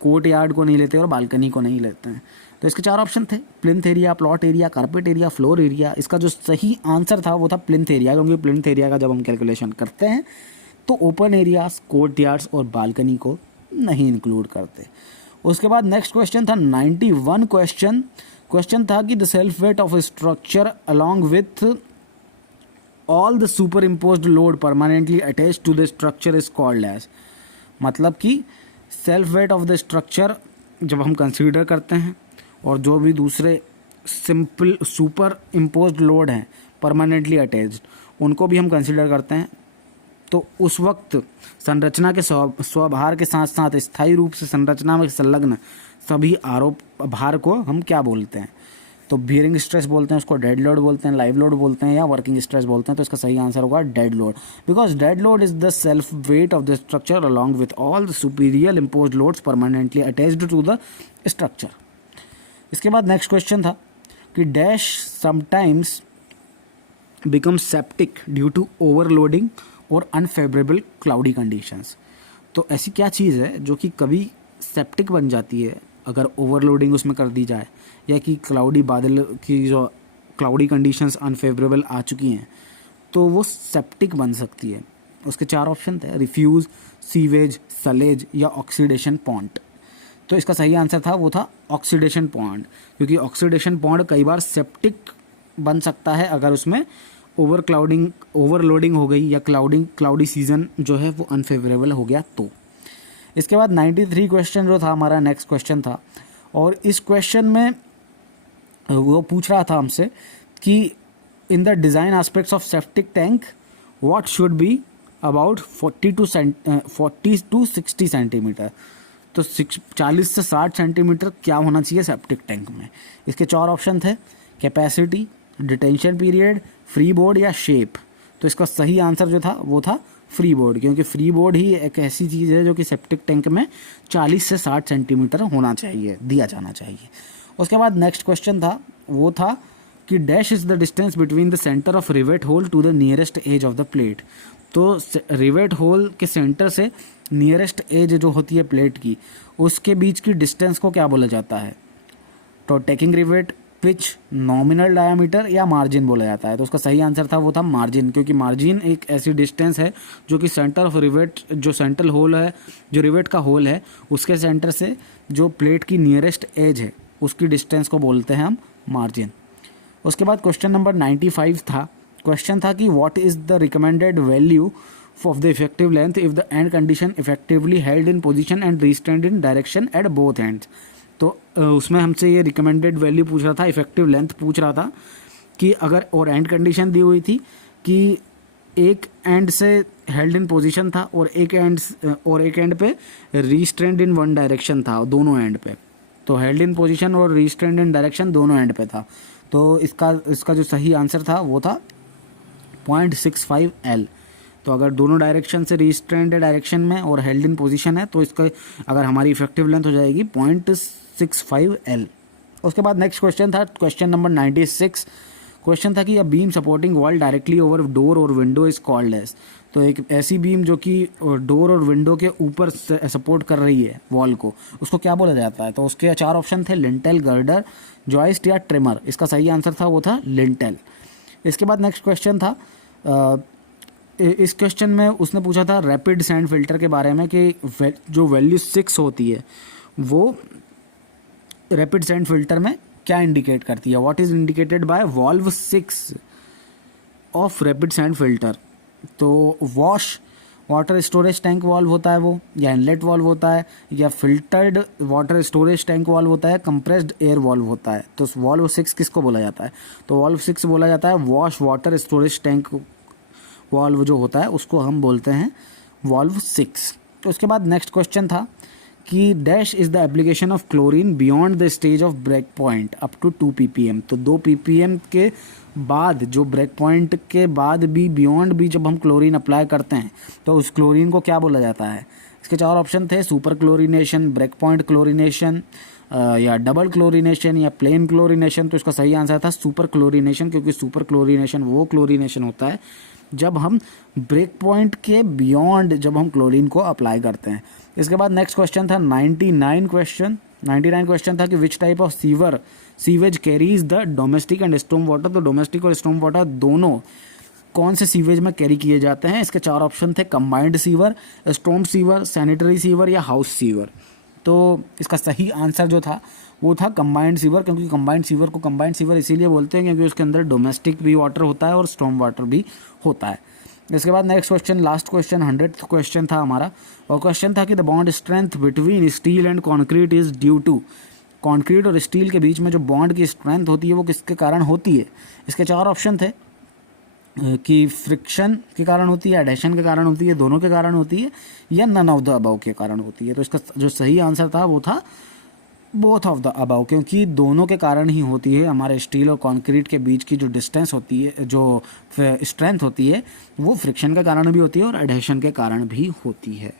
कोर्टयार्ड को नहीं लेते और बालकनी को नहीं लेते हैं। तो इसके 4 ऑप्शन थे, plinth area, plot area, carpet area, floor area. इसका जो सही आंसर था वो था प्लिंथ एरिया, क्योंकि प्लिंथ एरिया का जब हम कैलकुलेशन करते हैं तो ओपन एरियाज, कोर्टयार्ड्स और बालकनी को नहीं इंक्लूड करते। उसके बाद नेक्स्ट क्वेश्चन था 91 क्वेश्चन था कि the self weight of a structure along with all the super imposed load permanently attached to the structure is called as. मतलब कि self weight of the structure जब हम कंसीडर करते हैं और जो भी दूसरे सिंपल सुपर इम्पोज्ड लोड हैं परमानेंटली अटैच्ड उनको भी हम कंसीडर करते हैं, तो उस वक्त संरचना के स्वभार के साथ साथ स्थायी रूप से संरचना में संलग्न सभी आरोप भार को हम क्या बोलते हैं? तो बियरिंग स्ट्रेस बोलते हैं, उसको डेड लोड बोलते हैं, लाइव लोड बोलते हैं या वर्किंग स्ट्रेस बोलते हैं। तो इसका सही आंसर होगा dead load, because dead load is the self weight of the structure along with all the superior imposed loads permanently attached to the structure. इसके बाद नेक्स्ट क्वेश्चन था कि dash sometimes become septic due to overloading और unfavourable cloudy conditions. तो ऐसी क्या चीज़ है जो कि कभी सेप्टिक बन जाती है अगर ओवरलोडिंग उसमें कर दी जाए, या कि क्लाउडी बादल की जो क्लाउडी कंडीशंस अनफेवरेबल आ चुकी हैं तो वो सेप्टिक बन सकती है। उसके 4 ऑप्शन थे, रिफ्यूज़, सीवेज, सलेज या ऑक्सीडेशन पॉन्ड। तो इसका सही आंसर था वो था ऑक्सीडेशन पॉन्ड, क्योंकि ऑक्सीडेशन पॉन्ड कई बार सेप्टिक बन सकता है अगर उसमें ओवरलोडिंग हो गई या क्लाउडी सीजन जो है वो अनफेवरेबल हो गया तो। इसके बाद 93 क्वेश्चन जो था हमारा नेक्स्ट क्वेश्चन था, और इस क्वेश्चन में वो पूछ रहा था हमसे कि इन the design aspects of septic tank what should be about 40 to 60 centimetre. तो 40 से 60 सेंटीमीटर क्या होना चाहिए सेप्टिक टैंक में। इसके 4 ऑप्शन थे, capacity, detention period, free board या शेप। तो इसका सही आंसर जो था वो था फ्री बोर्ड, क्योंकि फ्री बोर्ड ही एक ऐसी चीज़ है जो कि सेप्टिक टैंक में 40 से 60 सेंटीमीटर होना चाहिए, दिया जाना चाहिए। उसके बाद नेक्स्ट क्वेश्चन था वो था कि dash is the distance between the centre of rivet hole to the nearest edge of the plate. तो रिवेट होल के सेंटर से नियरेस्ट एज जो होती है प्लेट की, उसके बीच की डिस्टेंस को क्या बोला जाता है। तो taking rivet, pitch, nominal diameter या मार्जिन बोला जाता है। तो उसका सही आंसर था वो था मार्जिन, क्योंकि मार्जिन एक ऐसी डिस्टेंस है जो कि सेंटर ऑफ रिवेट, जो सेंट्रल होल है, जो रिवेट का होल है, उसके सेंटर से जो प्लेट की नियरेस्ट एज है उसकी डिस्टेंस को बोलते हैं हम मार्जिन। उसके बाद क्वेश्चन नंबर 95 था। क्वेश्चन था कि what is the recommended value of the effective length if the end condition effectively held in position and restrained in direction at both ends. तो उसमें हमसे ये रिकमेंडेड वैल्यू पूछ रहा था, इफेक्टिव लेंथ पूछ रहा था कि अगर, और एंड कंडीशन दी हुई थी कि एक एंड से हेल्ड इन पोजीशन था और एक एंड पे रिस्ट्रेंड इन वन डायरेक्शन था, दोनों एंड पे। तो हेल्ड इन पोजीशन और रिस्ट्रेंड इन डायरेक्शन दोनों एंड पे था। तो इसका जो सही आंसर था वो था 0.65 L। तो अगर दोनों डायरेक्शन से रिस्ट्रेंड डायरेक्शन में और हेल्ड इन पोजीशन है तो इसका अगर हमारी इफेक्टिव लेंथ हो जाएगी 0.65 L। उसके बाद नेक्स्ट क्वेश्चन था क्वेश्चन नंबर 96। क्वेश्चन था कि a beam supporting wall directly over door और विंडो इज कॉल्ड एज। तो एक ऐसी बीम जो कि डोर और विंडो के ऊपर सपोर्ट कर रही है वॉल को, उसको क्या बोला जाता है। तो उसके 4 ऑप्शन थे, लिंटेल, गर्डर, जॉइस्ट या ट्रिमर। इसका सही आंसर था वो था लिंटेल। इसके बाद नेक्स्ट क्वेश्चन था, इस क्वेश्चन में उसने पूछा था रैपिड सैंड फिल्टर के बारे में कि जो वैल्यू 6 होती है वो रैपिड सैंड फिल्टर में क्या इंडिकेट करती है। What is indicated by valve 6 of rapid sand filter. तो wash water storage tank valve होता है वो, या इनलेट वाल्व होता है, या filtered water storage tank valve होता है, कंप्रेस्ड एयर वाल्व होता है। तो वाल्व 6 किसको बोला जाता है। तो वाल्व 6 बोला जाता है wash water storage tank valve जो होता है उसको हम बोलते हैं वाल्व 6। तो उसके बाद नेक्स्ट क्वेश्चन था कि dash is the application of chlorine beyond the stage of break point up to 2 ppm। तो 2 ppm के बाद, जो ब्रेक पॉइंट के बाद भी, बियॉन्ड भी जब हम क्लोरीन अप्लाई करते हैं तो उस क्लोरीन को क्या बोला जाता है। इसके 4 ऑप्शन थे, super chlorination, break point chlorination, या डबल क्लोरीनेशन या प्लेन क्लोरीनेशन। तो इसका सही आंसर था सुपर क्लोरीनेशन, क्योंकि सुपर क्लोरीनेशन वो क्लोरीनेशन होता है जब हम ब्रेक पॉइंट के बियॉन्ड जब हम क्लोरीन को अप्लाई करते हैं। इसके बाद नेक्स्ट क्वेश्चन था 99 क्वेश्चन था कि which type of sewage carries the domestic and storm water. तो डोमेस्टिक और स्टॉर्म वाटर दोनों कौन से सीवेज में कैरी किए जाते हैं। इसके 4 ऑप्शन थे, combined sewer, storm sewer, sanitary sewer या हाउस सीवर। तो इसका सही आंसर जो था वो था कंबाइंड सीवर, क्योंकि कंबाइंड सीवर को कंबाइंड सीवर इसीलिए बोलते हैं क्योंकि उसके अंदर डोमेस्टिक भी वाटर होता है और स्टॉर्म वाटर भी होता है। इसके बाद next question, last question 100th question था हमारा, और क्वेश्चन था कि the bond strength between steel and concrete is due to. Concrete और स्टील के बीच में जो बॉन्ड की स्ट्रेंथ होती है वो किसके कारण होती है। इसके 4 ऑप्शन थे कि फ्रिक्शन के कारण होती है, एडेशन के कारण होती है, दोनों के कारण होती है, या नन ऑफ द अबव के कारण होती है। तो इसका जो सही आंसर था वो था बोथ ऑफ द अबव, क्योंकि दोनों के कारण ही होती है। हमारे स्टील और कंक्रीट के बीच की जो डिस्टेंस होती है, जो स्ट्रेंथ होती है, वो फ्रिक्शन के कारण भी होती है और एडेशन के कारण भी होती है।